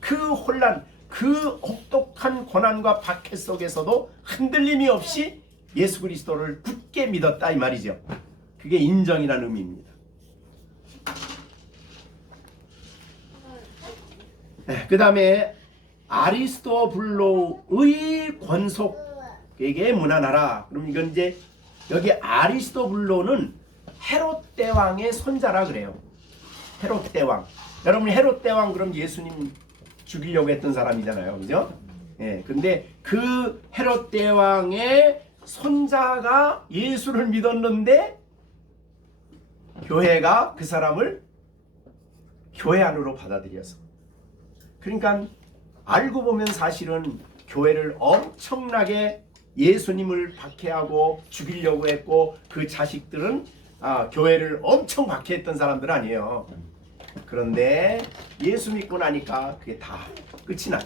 그 혼란, 그 혹독한 고난과 박해 속에서도 흔들림이 없이 예수 그리스도를 굳게 믿었다 이 말이죠. 그게 인정이라는 의미입니다. 그 다음에 아리스토블로의 권속에게 문안하라. 그럼 이건 이제 여기 아리스토블로는 헤롯 대왕의 손자라 그래요. 헤롯 대왕. 여러분 헤롯 대왕 그럼 예수님 죽이려고 했던 사람이잖아요, 그죠? 예. 근데 그 헤롯 대왕의 손자가 예수를 믿었는데 교회가 그 사람을 교회 안으로 받아들여서. 그러니까 알고 보면 사실은 교회를 엄청나게 예수님을 박해하고 죽이려고 했고 그 자식들은 교회를 엄청 박해했던 사람들 아니에요. 그런데 예수 믿고 나니까 그게 다 끝이 나요.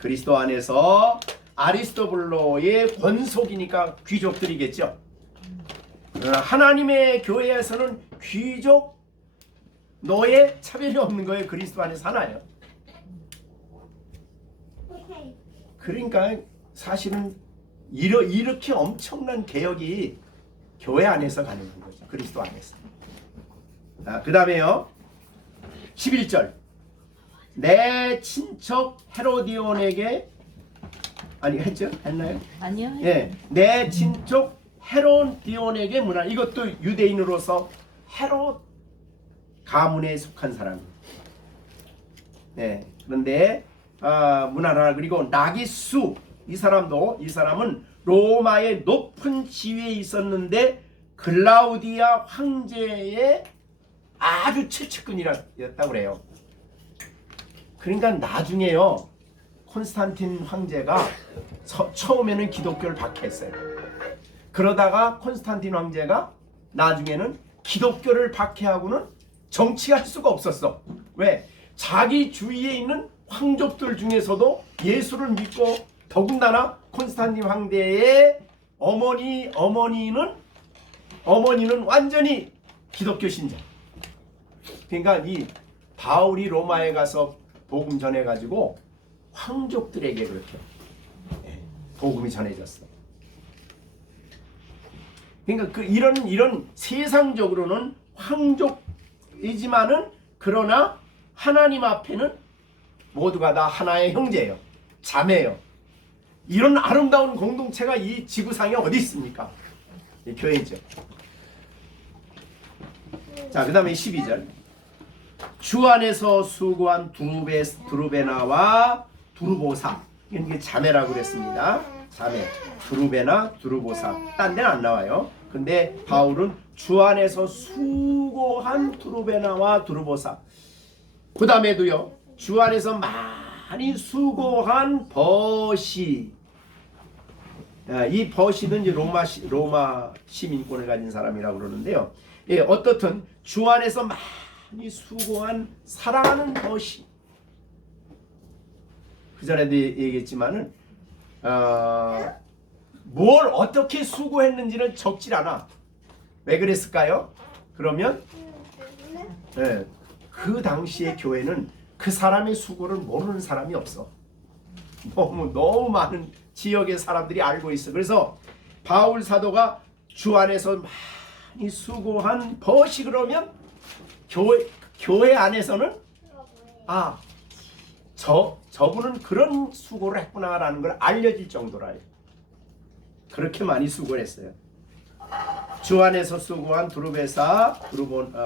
그리스도 안에서 아리스토블로의 권속이니까 귀족들이겠죠. 그러나 하나님의 교회에서는 귀족 노예 차별이 없는 거예요. 그리스도 안에 사나요. 그러니까 사실은 이렇게 엄청난 개혁이 교회 안에서 가능한 거죠. 그리스도 안에서. 그 다음에요 11절 내 친척 헤로디온에게 했죠? 했나요? 아니요. 예, 내 친척 헤로디온에게 문안. 이것도 유대인으로서 헤롯 가문에 속한 사람이에요. 네, 그런데 문하라. 그리고 나기수 이 사람은 로마의 높은 지위에 있었는데 글라우디아 황제의 아주 최측근이었다고 그래요. 그러니까 나중에요 콘스탄틴 황제가 처음에는 기독교를 박해했어요. 그러다가 콘스탄틴 황제가 나중에는 기독교를 박해하고는 정치할 수가 없었어. 왜? 자기 주위에 있는 황족들 중에서도 예수를 믿고 더군다나 콘스탄틴 황제의 어머니는 완전히 기독교 신자. 그러니까 이 바울이 로마에 가서 복음 전해가지고 황족들에게 그렇게 복음이 전해졌어. 그러니까 이런 세상적으로는 황족이지만은 그러나 하나님 앞에는 모두가 다 하나의 형제예요. 자매예요. 이런 아름다운 공동체가 이 지구상에 어디 있습니까? 교회죠. 자, 그 다음에 12절 주 안에서 수고한 두루베나와 두루보사. 이게 자매라고 그랬습니다. 자매. 두루베나 두루보사. 딴 데는 안 나와요. 근데 바울은 주 안에서 수고한 두루베나와 두루보사. 그 다음에도요 주 안에서 많이 수고한 버시. 이 버시는 이제 로마 시민권을 가진 사람이라고 그러는데요. 예, 어떻든 주 안에서 많이 수고한 사랑하는 버시. 그 전에도 얘기했지만은 뭘 어떻게 수고했는지는 적질 않아. 왜 그랬을까요? 그러면 그 당시의 교회는 그 사람의 수고를 모르는 사람이 없어. 너무 많은 지역의 사람들이 알고 있어. 그래서 바울 사도가 주 안에서 많이 수고한 벗이 그러면 교회 안에서는 저분은 그런 수고를 했구나라는 걸 알려질 정도라. 그렇게 많이 수고를 했어요. 주 안에서 수고한 두루베사,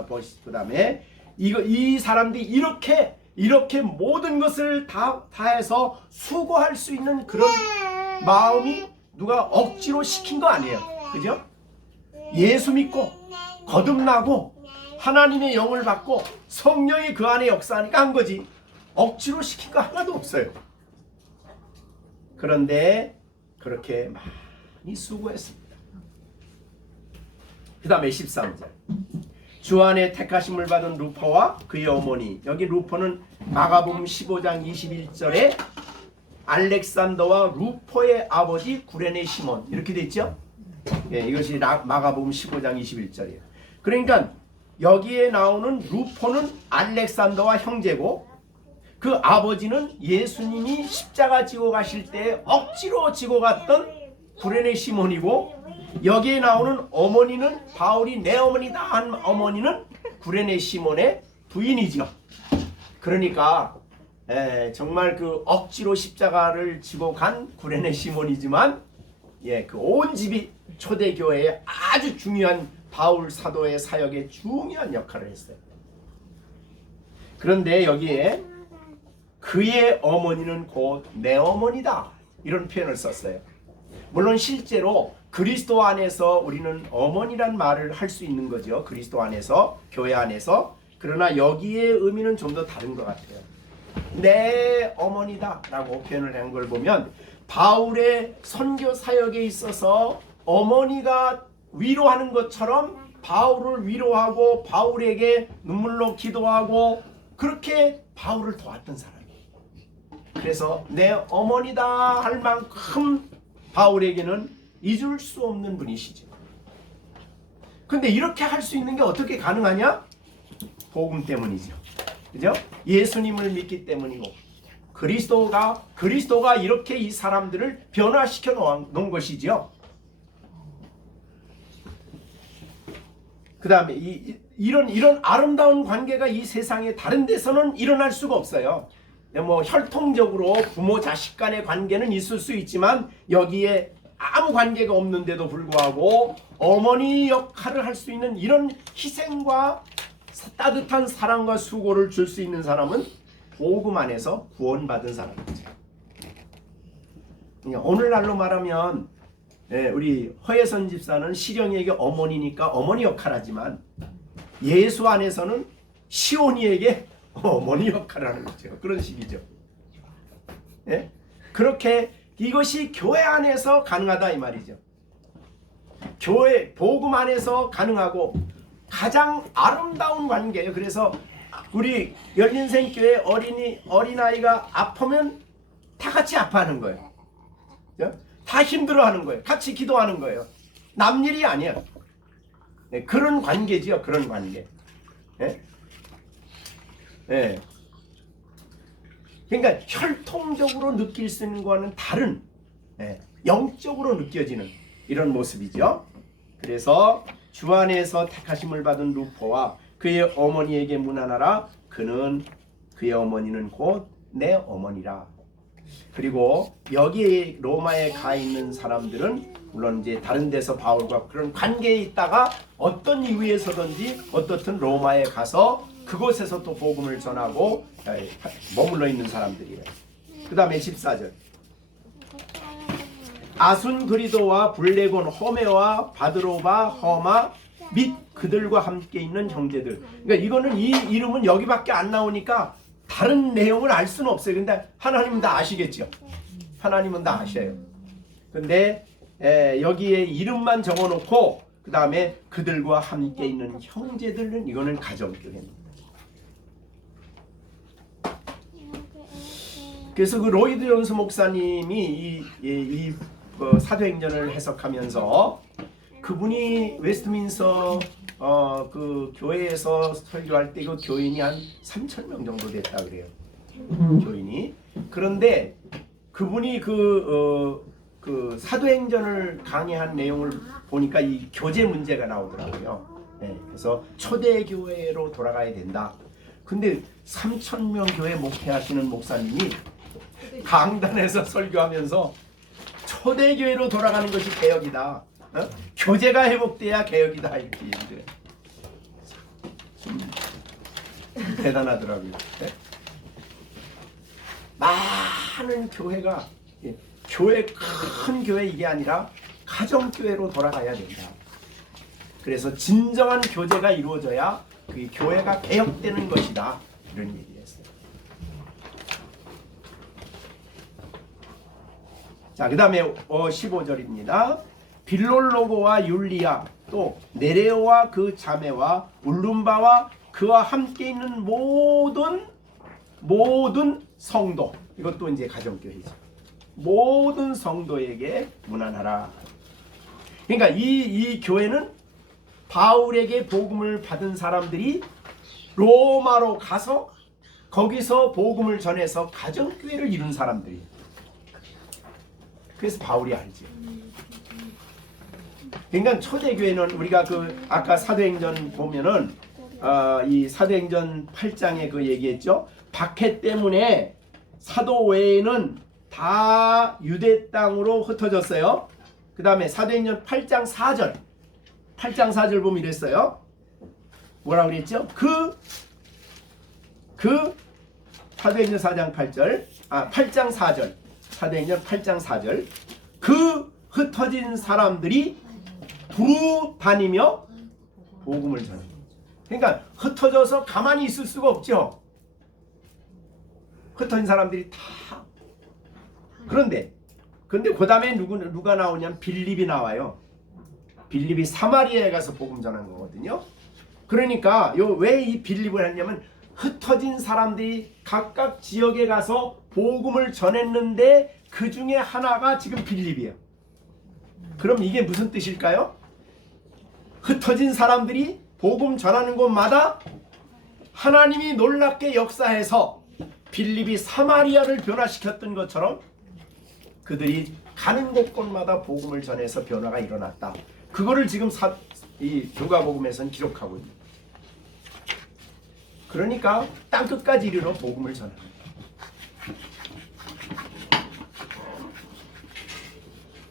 버시. 그 다음에 이 사람들이 이렇게 이렇게 모든 것을 다해서 수고할 수 있는 그런 마음이 누가 억지로 시킨 거 아니에요. 그죠? 예수 믿고 거듭나고 하나님의 영을 받고 성령이 그 안에 역사하니까 한 거지. 억지로 시킨 거 하나도 없어요. 그런데 그렇게 많이 수고했습니다. 그 다음에 13절. 주 안에 택하심을 받은 루포와 그의 어머니. 여기 루포는 마가복음 15장 21절에 알렉산더와 루포의 아버지 구레네 시몬 이렇게 돼 있죠. 예, 이것이 마가복음 15장 21절이에요. 그러니까 여기에 나오는 루포는 알렉산더와 형제고 그 아버지는 예수님이 십자가 지고 가실 때 억지로 지고 갔던 구레네 시몬이고 여기에 나오는 어머니는 바울이 내 어머니다 한 어머니는 구레네 시몬의 부인이죠. 그러니까 정말 그 억지로 십자가를 지고 간 구레네 시몬이지만 그 온 집이 초대교회에 아주 중요한 바울 사도의 사역에 중요한 역할을 했어요. 그런데 여기에 그의 어머니는 곧 내 어머니다 이런 표현을 썼어요. 물론 실제로 그리스도 안에서 우리는 어머니란 말을 할 수 있는 거죠. 그리스도 안에서, 교회 안에서. 그러나 여기의 의미는 좀 더 다른 것 같아요. 내 어머니다 라고 표현을 한 걸 보면 바울의 선교 사역에 있어서 어머니가 위로하는 것처럼 바울을 위로하고 바울에게 눈물로 기도하고 그렇게 바울을 도왔던 사람이에요. 그래서 내 어머니다 할 만큼 바울에게는 잊을 수 없는 분이시죠. 근데 이렇게 할 수 있는 게 어떻게 가능하냐? 복음 때문이죠. 그죠? 예수님을 믿기 때문이고 그리스도가 이렇게 이 사람들을 변화시켜 놓은 것이죠. 그 다음에 이런 아름다운 관계가 이 세상의 다른 데서는 일어날 수가 없어요. 뭐 혈통적으로 부모 자식 간의 관계는 있을 수 있지만 여기에 아무 관계가 없는데도 불구하고 어머니 역할을 할 수 있는 이런 희생과 따뜻한 사랑과 수고를 줄 수 있는 사람은 복음 안에서 구원받은 사람이죠. 오늘날로 말하면 우리 허예선 집사는 시령이에게 어머니니까 어머니 역할을 하지만 예수 안에서는 시온이에게 어머니 역할을 하는 거죠. 그런 식이죠. 예? 그렇게 이것이 교회 안에서 가능하다 이 말이죠. 교회 복음 안에서 가능하고 가장 아름다운 관계예요. 그래서 우리 열린생교회 어린아이가 아프면 다 같이 아파하는 거예요. 다 힘들어하는 거예요. 같이 기도하는 거예요. 남 일이 아니에요. 그런 관계지요. 그런 관계. 그러니까 혈통적으로 느낄 수 있는 것과는 다른 영적으로 느껴지는 이런 모습이죠. 그래서 주 안에서 택하심을 받은 루포와 그의 어머니에게 문안하라. 그의 어머니는 곧 내 어머니라. 그리고 여기에 로마에 가 있는 사람들은 물론 이제 다른 데서 바울과 그런 관계에 있다가 어떤 이유에서든지 어떻든 로마에 가서 그곳에서 또 복음을 전하고 머물러 있는 사람들이에요. 그 다음에 14절. 아순그리도와 블레곤, 호메와 바드로바, 허마 및 그들과 함께 있는 형제들. 그러니까 이거는 이 이름은 여기밖에 안 나오니까 다른 내용을 알 수는 없어요. 근데 하나님은 다 아시겠죠. 하나님은 다 아셔요. 근데 여기에 이름만 적어놓고 그 다음에 그들과 함께 있는 형제들은 이거는 가정교회입니다. 그래서 그 로이드 존스 목사님이 이 사도행전을 해석하면서 그분이 웨스트민스터 그 교회에서 설교할 때 그 교인이 한 3,000명 정도 됐다 그래요. 교인이. 그런데 그분이 그 사도행전을 강의한 내용을 보니까 이 교제 문제가 나오더라고요. 그래서 초대교회로 돌아가야 된다. 근데 3,000명 교회 목회하시는 목사님이 강단에서 설교하면서 초대교회로 돌아가는 것이 개혁이다. 교제가 회복돼야 개혁이다. 이렇게 얘기를 좀 대단하더라고요. 많은 교회가 교회 큰 교회 이게 아니라 가정교회로 돌아가야 된다. 그래서 진정한 교제가 이루어져야 그 교회가 개혁되는 것이다. 이런 얘기를 했어요. 자, 그 다음에 15절입니다. 빌롤로고와 율리아 또 네레오와 그 자매와 울룸바와 그와 함께 있는 모든 성도, 이것도 이제 가정교회죠. 모든 성도에게 문안하라. 그러니까 이 교회는 바울에게 복음을 받은 사람들이 로마로 가서 거기서 복음을 전해서 가정교회를 이룬 사람들이. 그래서 바울이 알죠. 그러니까 초대교회는 우리가 그 아까 사도행전 보면은 이 사도행전 8장에 그 얘기했죠. 박해 때문에 사도 외에는 다 유대 땅으로 흩어졌어요. 그 다음에 사도행전 8장 4절 보면 이랬어요. 뭐라고 그랬죠? 사도행전 4장 8절 8장 4절 사도행전 8장 4절 그 흩어진 사람들이 두루 다니며 복음을 전합니다. 그러니까 흩어져서 가만히 있을 수가 없죠. 흩어진 사람들이 다. 그런데 그 다음에 누가 나오냐면 빌립이 나와요. 빌립이 사마리아에 가서 복음 전한 거거든요. 그러니까 왜 이 빌립을 했냐면 흩어진 사람들이 각각 지역에 가서 복음을 전했는데 그 중에 하나가 지금 빌립이에요. 그럼 이게 무슨 뜻일까요? 흩어진 사람들이 복음 전하는 곳마다 하나님이 놀랍게 역사해서 빌립이 사마리아를 변화시켰던 것처럼 그들이 가는 곳곳마다 복음을 전해서 변화가 일어났다. 그거를 지금 이 누가복음에서는 기록하고 있습니다. 그러니까 땅끝까지 이르러 복음을 전하는 거예요.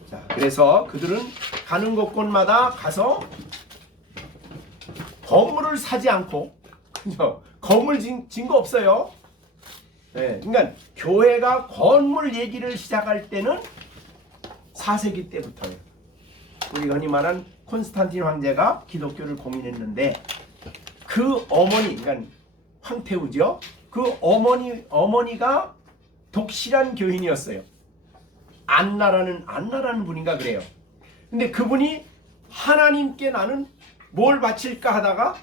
자, 그래서 그들은 가는 곳곳마다 가서 건물을 사지 않고, 건물 진 거 없어요. 네, 그러니까 교회가 건물 얘기를 시작할 때는 4세기 때부터예요. 우리가 흔히 말한 콘스탄틴 황제가 기독교를 공인했는데 그 어머니, 그러니까 황태우죠. 그 어머니가 독실한 교인이었어요. 안나라는 분인가 그래요. 근데 그분이 하나님께 나는 뭘 바칠까 하다가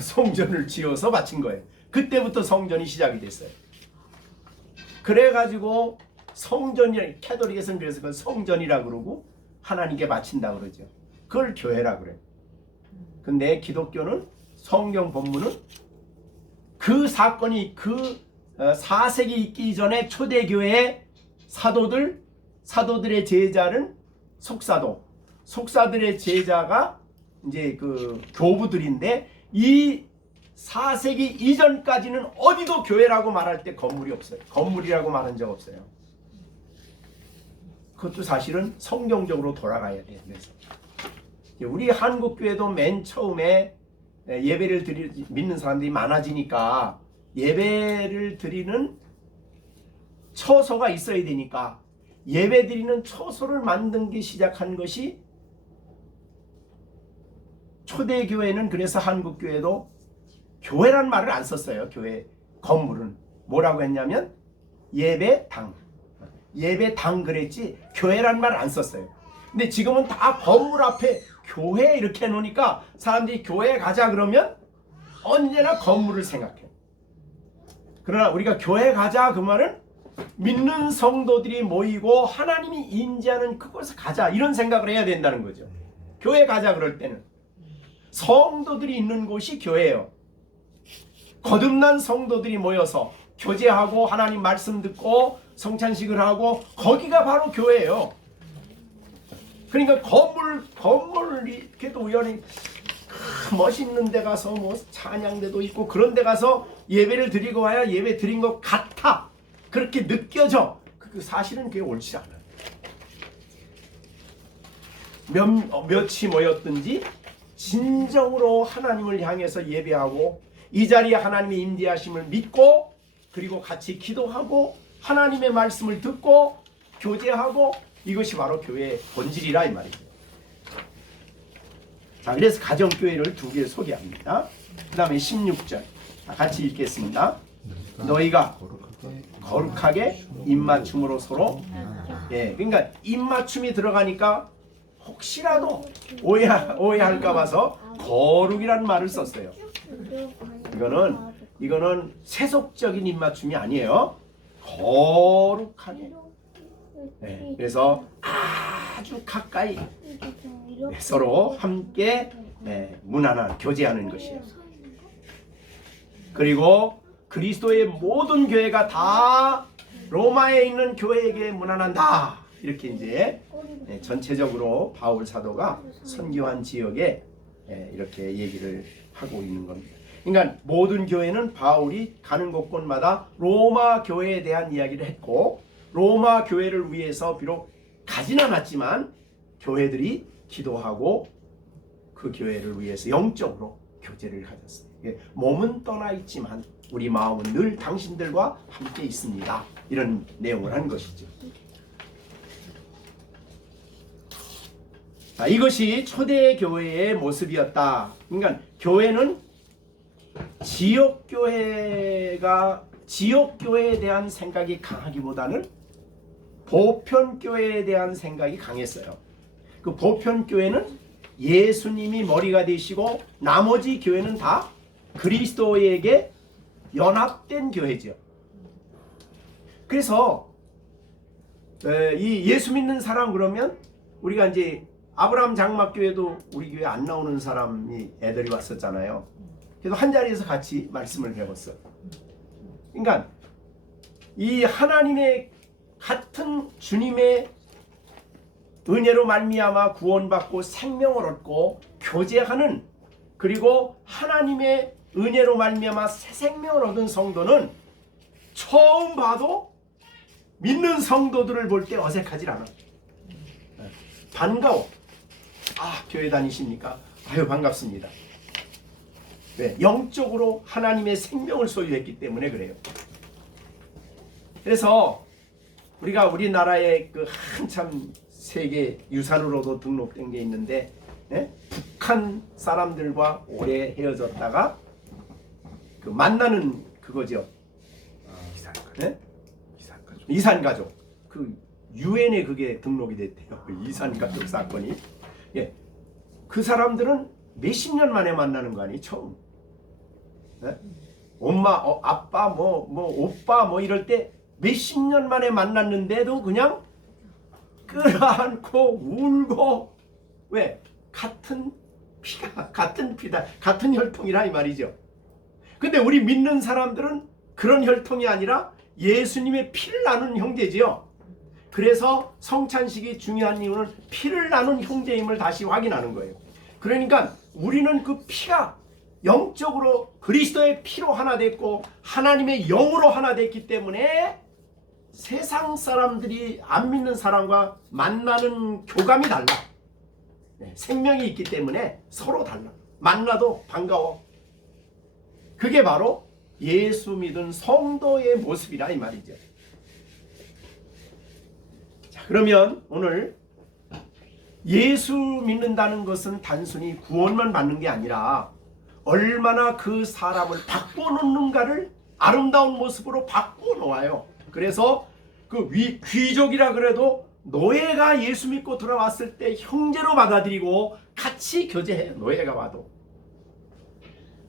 성전을 지어서 바친 거예요. 그때부터 성전이 시작이 됐어요. 그래가지고 성전이, 캐톨릭에서는 그래서 그걸 성전이라고 그러고 하나님께 바친다 그러죠. 그걸 교회라 그래요. 근데 기독교는 성경 본문은 그 사건이 4세기 있기 전에 초대교회의 사도들의 제자는 속사들의 제자가 이제 그 교부들인데 이 4세기 이전까지는 어디도 교회라고 말할 때 건물이 없어요. 건물이라고 말한 적 없어요. 그것도 사실은 성경적으로 돌아가야 돼요. 그래서 우리 한국 교회도 맨 처음에 예배를 믿는 사람들이 많아지니까 예배를 드리는 처소가 있어야 되니까 예배 드리는 처소를 만든 게 시작한 것이 초대교회는. 그래서 한국교회도 교회란 말을 안 썼어요. 교회 건물은 뭐라고 했냐면 예배당 그랬지 교회란 말을 안 썼어요. 근데 지금은 다 건물 앞에 교회 이렇게 해놓으니까 사람들이 교회 가자 그러면 언제나 건물을 생각해요. 그러나 우리가 교회 가자 그 말은 믿는 성도들이 모이고 하나님이 인지하는 그곳에 가자 이런 생각을 해야 된다는 거죠. 교회 가자 그럴 때는 성도들이 있는 곳이 교회예요. 거듭난 성도들이 모여서 교제하고 하나님 말씀 듣고 성찬식을 하고 거기가 바로 교회예요. 그러니까 건물 이렇게도 우연히 멋있는 데 가서 뭐 찬양대도 있고 그런 데 가서 예배를 드리고 와야 예배 드린 것 같아 그렇게 느껴져. 사실은 그게 옳지 않아요. 몇이 모였든지 진정으로 하나님을 향해서 예배하고 이 자리에 하나님의 임재하심을 믿고 그리고 같이 기도하고 하나님의 말씀을 듣고 교제하고 이것이 바로 교회의 본질이라 이 말이죠. 자, 그래서 가정교회를 두 개 소개합니다. 그 다음에 16절 같이 읽겠습니다. 너희가 거룩하게 입맞춤으로 서로 그러니까 입맞춤이 들어가니까 혹시라도 오해할까 봐서 거룩이라는 말을 썼어요. 이거는 세속적인 입맞춤이 아니에요. 거룩하게. 그래서 아주 가까이 서로 함께 문안한 교제하는 것이에요. 그리고 그리스도의 모든 교회가 다 로마에 있는 교회에게 문안한다. 이렇게 이제 전체적으로 바울 사도가 선교한 지역에 이렇게 얘기를 하고 있는 겁니다. 그러니까 모든 교회는 바울이 가는 곳곳마다 로마 교회에 대한 이야기를 했고 로마 교회를 위해서 비록 가진 않았지만 교회들이 기도하고 그 교회를 위해서 영적으로 교제를 가졌습니다. 몸은 떠나 있지만 우리 마음은 늘 당신들과 함께 있습니다. 이런 내용을 한 것이죠. 자, 이것이 초대 교회의 모습이었다. 그러니까 교회는 지역교회에 대한 생각이 강하기보다는 보편교회에 대한 생각이 강했어요. 그 보편교회는 예수님이 머리가 되시고 나머지 교회는 다 그리스도에게 연합된 교회죠. 그래서 이 예수 믿는 사람 그러면 우리가 이제 아브라함 장막교회도 우리 교회 안 나오는 사람이 애들이 왔었잖아요. 그래서 한 자리에서 같이 말씀을 배웠어요. 그러니까 이 하나님의 같은 주님의 은혜로 말미암아 구원받고 생명을 얻고 교제하는 그리고 하나님의 은혜로 말미암아 새 생명을 얻은 성도는 처음 봐도 믿는 성도들을 볼 때 어색하지 않아. 반가워. 교회 다니십니까? 아유 반갑습니다. 네, 영적으로 하나님의 생명을 소유했기 때문에 그래요. 그래서 우리가 우리나라의 그 한참 세계 유산으로도 등록된 게 있는데 북한 사람들과 오래 헤어졌다가 그 만나는 그거죠. 이산가족. 그 유엔에 그게 등록이 됐대요. 그 이산가족 사건이. 그 사람들은 몇십 년 만에 만나는 거 아니에요? 처음. 엄마, 아빠, 오빠 이럴 때 몇십 년 만에 만났는데도 그냥 끌어안고 울고 왜? 같은 피다, 같은 혈통이라 이 말이죠. 근데 우리 믿는 사람들은 그런 혈통이 아니라 예수님의 피를 나눈 형제지요. 그래서 성찬식이 중요한 이유는 피를 나눈 형제임을 다시 확인하는 거예요. 그러니까 우리는 그 피가 영적으로 그리스도의 피로 하나 됐고 하나님의 영으로 하나 됐기 때문에 세상 사람들이 안 믿는 사람과 만나는 교감이 달라. 생명이 있기 때문에 서로 달라. 만나도 반가워. 그게 바로 예수 믿은 성도의 모습이라 이 말이죠. 자, 그러면 오늘 예수 믿는다는 것은 단순히 구원만 받는 게 아니라 얼마나 그 사람을 바꿔놓는가를 아름다운 모습으로 바꿔놓아요. 그래서 그 귀족이라 그래도 노예가 예수 믿고 들어왔을 때 형제로 받아들이고 같이 교제해요. 노예가 와도.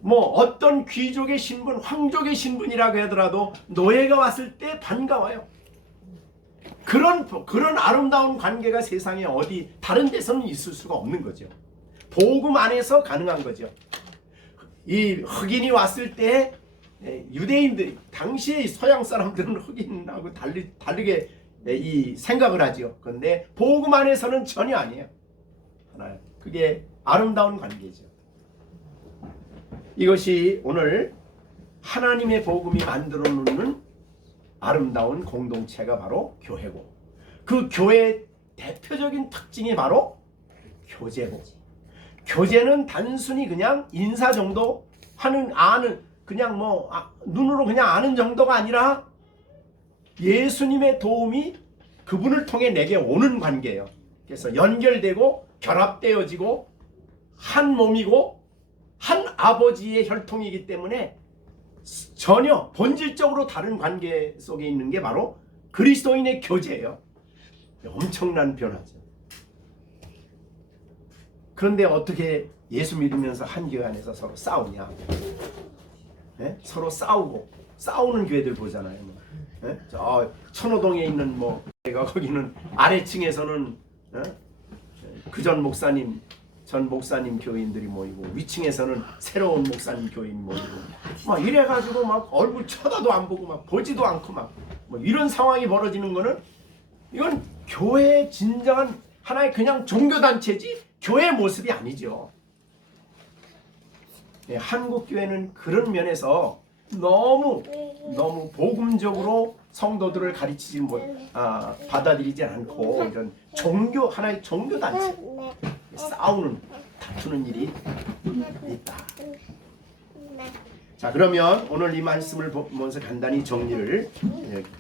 어떤 귀족의 신분, 황족의 신분이라고 하더라도 노예가 왔을 때 반가워요. 그런 아름다운 관계가 세상에 어디 다른 데서는 있을 수가 없는 거죠. 복음 안에서 가능한 거죠. 이 흑인이 왔을 때 유대인들이 당시에 서양 사람들은 흑인하고 다르게 이 생각을 하죠. 그런데 복음 안에서는 전혀 아니에요. 그게 아름다운 관계죠. 이것이 오늘 하나님의 복음이 만들어 놓는 아름다운 공동체가 바로 교회고 그 교회의 대표적인 특징이 바로 교제고 교제는 단순히 그냥 인사 정도 아는 그냥 눈으로 그냥 아는 정도가 아니라 예수님의 도움이 그분을 통해 내게 오는 관계예요. 그래서 연결되고 결합되어지고 한 몸이고 한 아버지의 혈통이기 때문에 전혀 본질적으로 다른 관계 속에 있는 게 바로 그리스도인의 교제예요. 엄청난 변화죠. 그런데 어떻게 예수 믿으면서 한 교회 안에서 서로 싸우냐? 네? 서로 싸우고 싸우는 교회들 보잖아요. 네? 저 천호동에 있는 뭐 내가 거기는 아래층에서는 그전 목사님 전 목사님 교인들이 모이고 위층에서는 새로운 목사님 교인 모이고 막 이래가지고 막 얼굴 쳐다도 안 보고 막 보지도 않고 막 뭐 이런 상황이 벌어지는 거는 이건 교회의 진정한 하나의 그냥 종교단체지 교회의 모습이 아니죠. 네, 한국 교회는 그런 면에서 너무 복음적으로 성도들을 가르치지 받아들이지 않고 이런 하나의 종교단체 싸우는 다투는 일이 있다. 자, 그러면 오늘 이 말씀을 보면서 간단히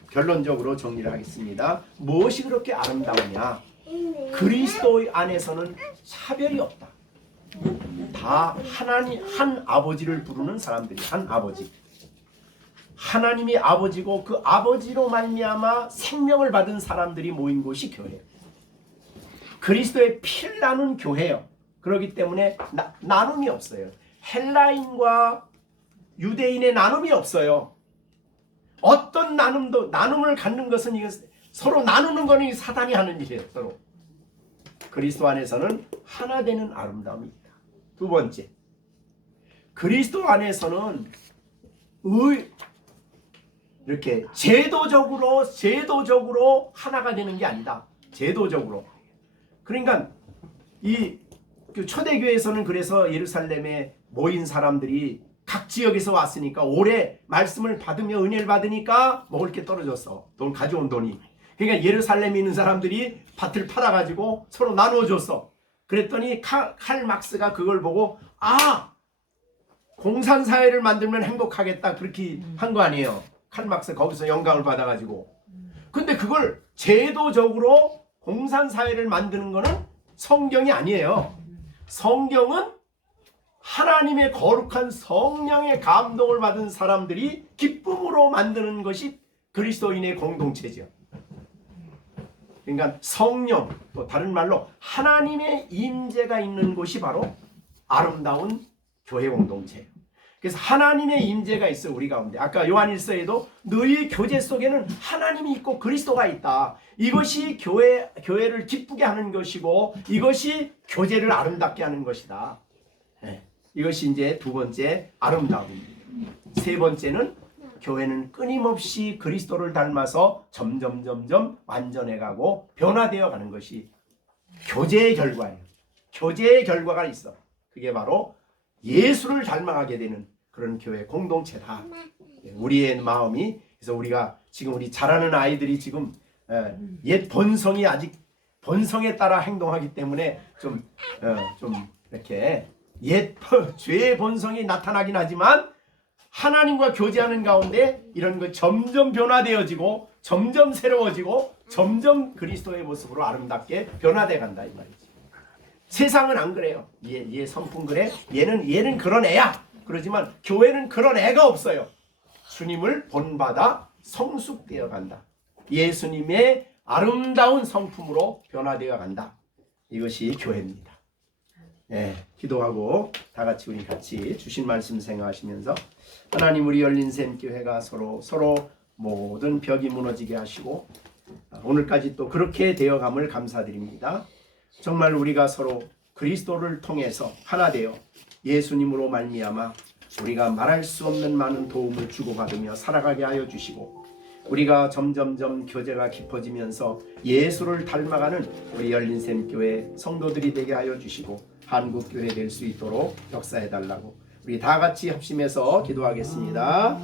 결론적으로 정리를 하겠습니다. 무엇이 그렇게 아름다우냐? 그리스도 안에서는 차별이 없다. 다 하나님 한 아버지를 부르는 사람들이 한 아버지. 하나님이 아버지고 그 아버지로 말미암아 생명을 받은 사람들이 모인 곳이 교회. 그리스도의 피를 나눈 교회예요. 그렇기 때문에 나눔이 없어요. 헬라인과 유대인의 나눔이 없어요. 어떤 나눔을 갖는 것은 서로 나누는 것은 사단이 하는 일이에요. 서로. 그리스도 안에서는 하나 되는 아름다움이 있다. 두 번째, 그리스도 안에서는 이렇게 제도적으로 하나가 되는 게 아니다. 제도적으로. 그러니까 이 초대교회에서는 그래서 예루살렘에 모인 사람들이 각 지역에서 왔으니까 오래 말씀을 받으며 은혜를 받으니까 먹을 게 떨어졌어. 돈 가져온 돈이. 그러니까 예루살렘에 있는 사람들이 밭을 팔아가지고 서로 나누어줬어. 그랬더니 칼 막스가 그걸 보고 공산사회를 만들면 행복하겠다 그렇게 한 거 아니에요. 칼 막스 거기서 영감을 받아가지고. 근데 그걸 제도적으로 공산사회를 만드는 거는 성경이 아니에요. 성경은 하나님의 거룩한 성령의 감동을 받은 사람들이 기쁨으로 만드는 것이 그리스도인의 공동체죠. 그러니까 성령, 또 다른 말로 하나님의 임재가 있는 곳이 바로 아름다운 교회 공동체예요. 그래서 하나님의 임재가 있어 우리 가운데. 아까 요한일서에도 너희 교제 속에는 하나님이 있고 그리스도가 있다. 이것이 교회를 기쁘게 하는 것이고 이것이 교제를 아름답게 하는 것이다. 네. 이것이 이제 두 번째 아름다움입니다. 세 번째는 교회는 끊임없이 그리스도를 닮아서 점점 완전해가고 변화되어 가는 것이 교제의 결과예요. 교제의 결과가 있어. 그게 바로 예수를 닮아가게 되는 그런 교회 공동체다. 우리의 마음이 그래서 우리가 지금 우리 자라는 아이들이 지금 옛 본성이 아직 본성에 따라 행동하기 때문에 좀 이렇게 죄의 본성이 나타나긴 하지만 하나님과 교제하는 가운데 이런 거 점점 변화되어지고 점점 새로워지고 점점 그리스도의 모습으로 아름답게 변화돼 간다 이 말이지. 세상은 안 그래요. 얘 성품 그래. 얘는 그런 애야. 그러지만 교회는 그런 애가 없어요. 주님을 본받아 성숙되어 간다. 예수님의 아름다운 성품으로 변화되어 간다. 이것이 교회입니다. 네, 기도하고 다 같이 우리 같이 주신 말씀 생각하시면서 하나님 우리 열린샘 교회가 서로 모든 벽이 무너지게 하시고 오늘까지 또 그렇게 되어감을 감사드립니다. 정말 우리가 서로 그리스도를 통해서 하나 되어 예수님으로 말미암아 우리가 말할 수 없는 많은 도움을 주고받으며 살아가게 하여 주시고 우리가 점점점 교제가 깊어지면서 예수를 닮아가는 우리 열린샘 교회 성도들이 되게 하여 주시고 한국 교회 될 수 있도록 역사해 달라고 우리 다 같이 합심해서 기도하겠습니다.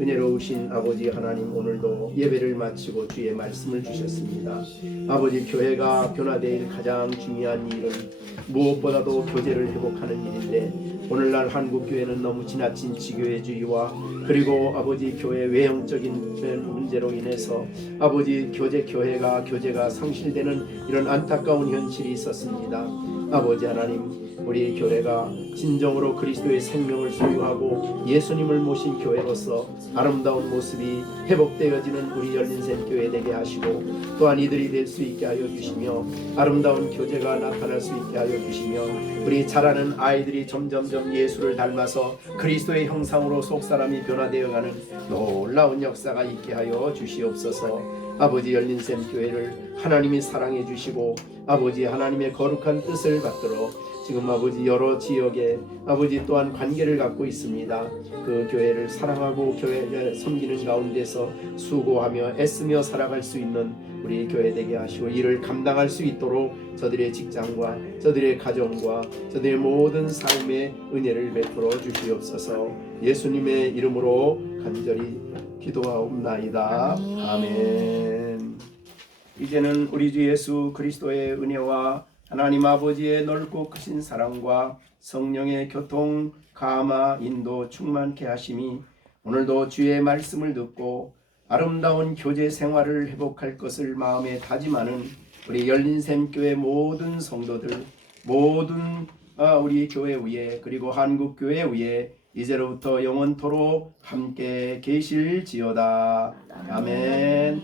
은혜로우신 아버지 하나님, 오늘도 예배를 마치고 주의 말씀을 주셨습니다. 아버지, 교회가 변화될 가장 중요한 일은 무엇보다도 교제를 회복하는 일인데 오늘날 한국 교회는 너무 지나친 지교회주의와 그리고 아버지 교회 외형적인 문제로 인해서 아버지 교제가 상실되는 이런 안타까운 현실이 있었습니다. 아버지 하나님, 우리 교회가 진정으로 그리스도의 생명을 소유하고 예수님을 모신 교회로서 아름다운 모습이 회복되어지는 우리 열린샘 교회 되게 하시고, 또한 이들이 될 수 있게 하여 주시며 아름다운 교제가 나타날 수 있게 하여 주시며, 우리 자라는 아이들이 점점점 예수를 닮아서 그리스도의 형상으로 속사람이 변화되어가는 놀라운 역사가 있게 하여 주시옵소서. 아버지 열린샘 교회를 하나님이 사랑해 주시고 아버지 하나님의 거룩한 뜻을 받들어 지금 아버지 여러 지역에 아버지 또한 관계를 갖고 있습니다. 그 교회를 사랑하고 교회를 섬기는 가운데서 수고하며 애쓰며 살아갈 수 있는 우리 교회 되게 하시고, 이를 감당할 수 있도록 저들의 직장과 저들의 가정과 저들의 모든 삶의 은혜를 베풀어 주시옵소서. 예수님의 이름으로 간절히 기도하옵나이다. 아멘. 이제는 우리 주 예수 그리스도의 은혜와 하나님 아버지의 넓고 크신 사랑과 성령의 교통, 감화, 인도 충만케 하심이 오늘도 주의 말씀을 듣고 아름다운 교제 생활을 회복할 것을 마음에 다짐하는 우리 열린샘 교회 모든 성도들, 모든 우리 교회 위에, 그리고 한국 교회 위에 이제로부터 영원토록 함께 계실지어다. 아멘.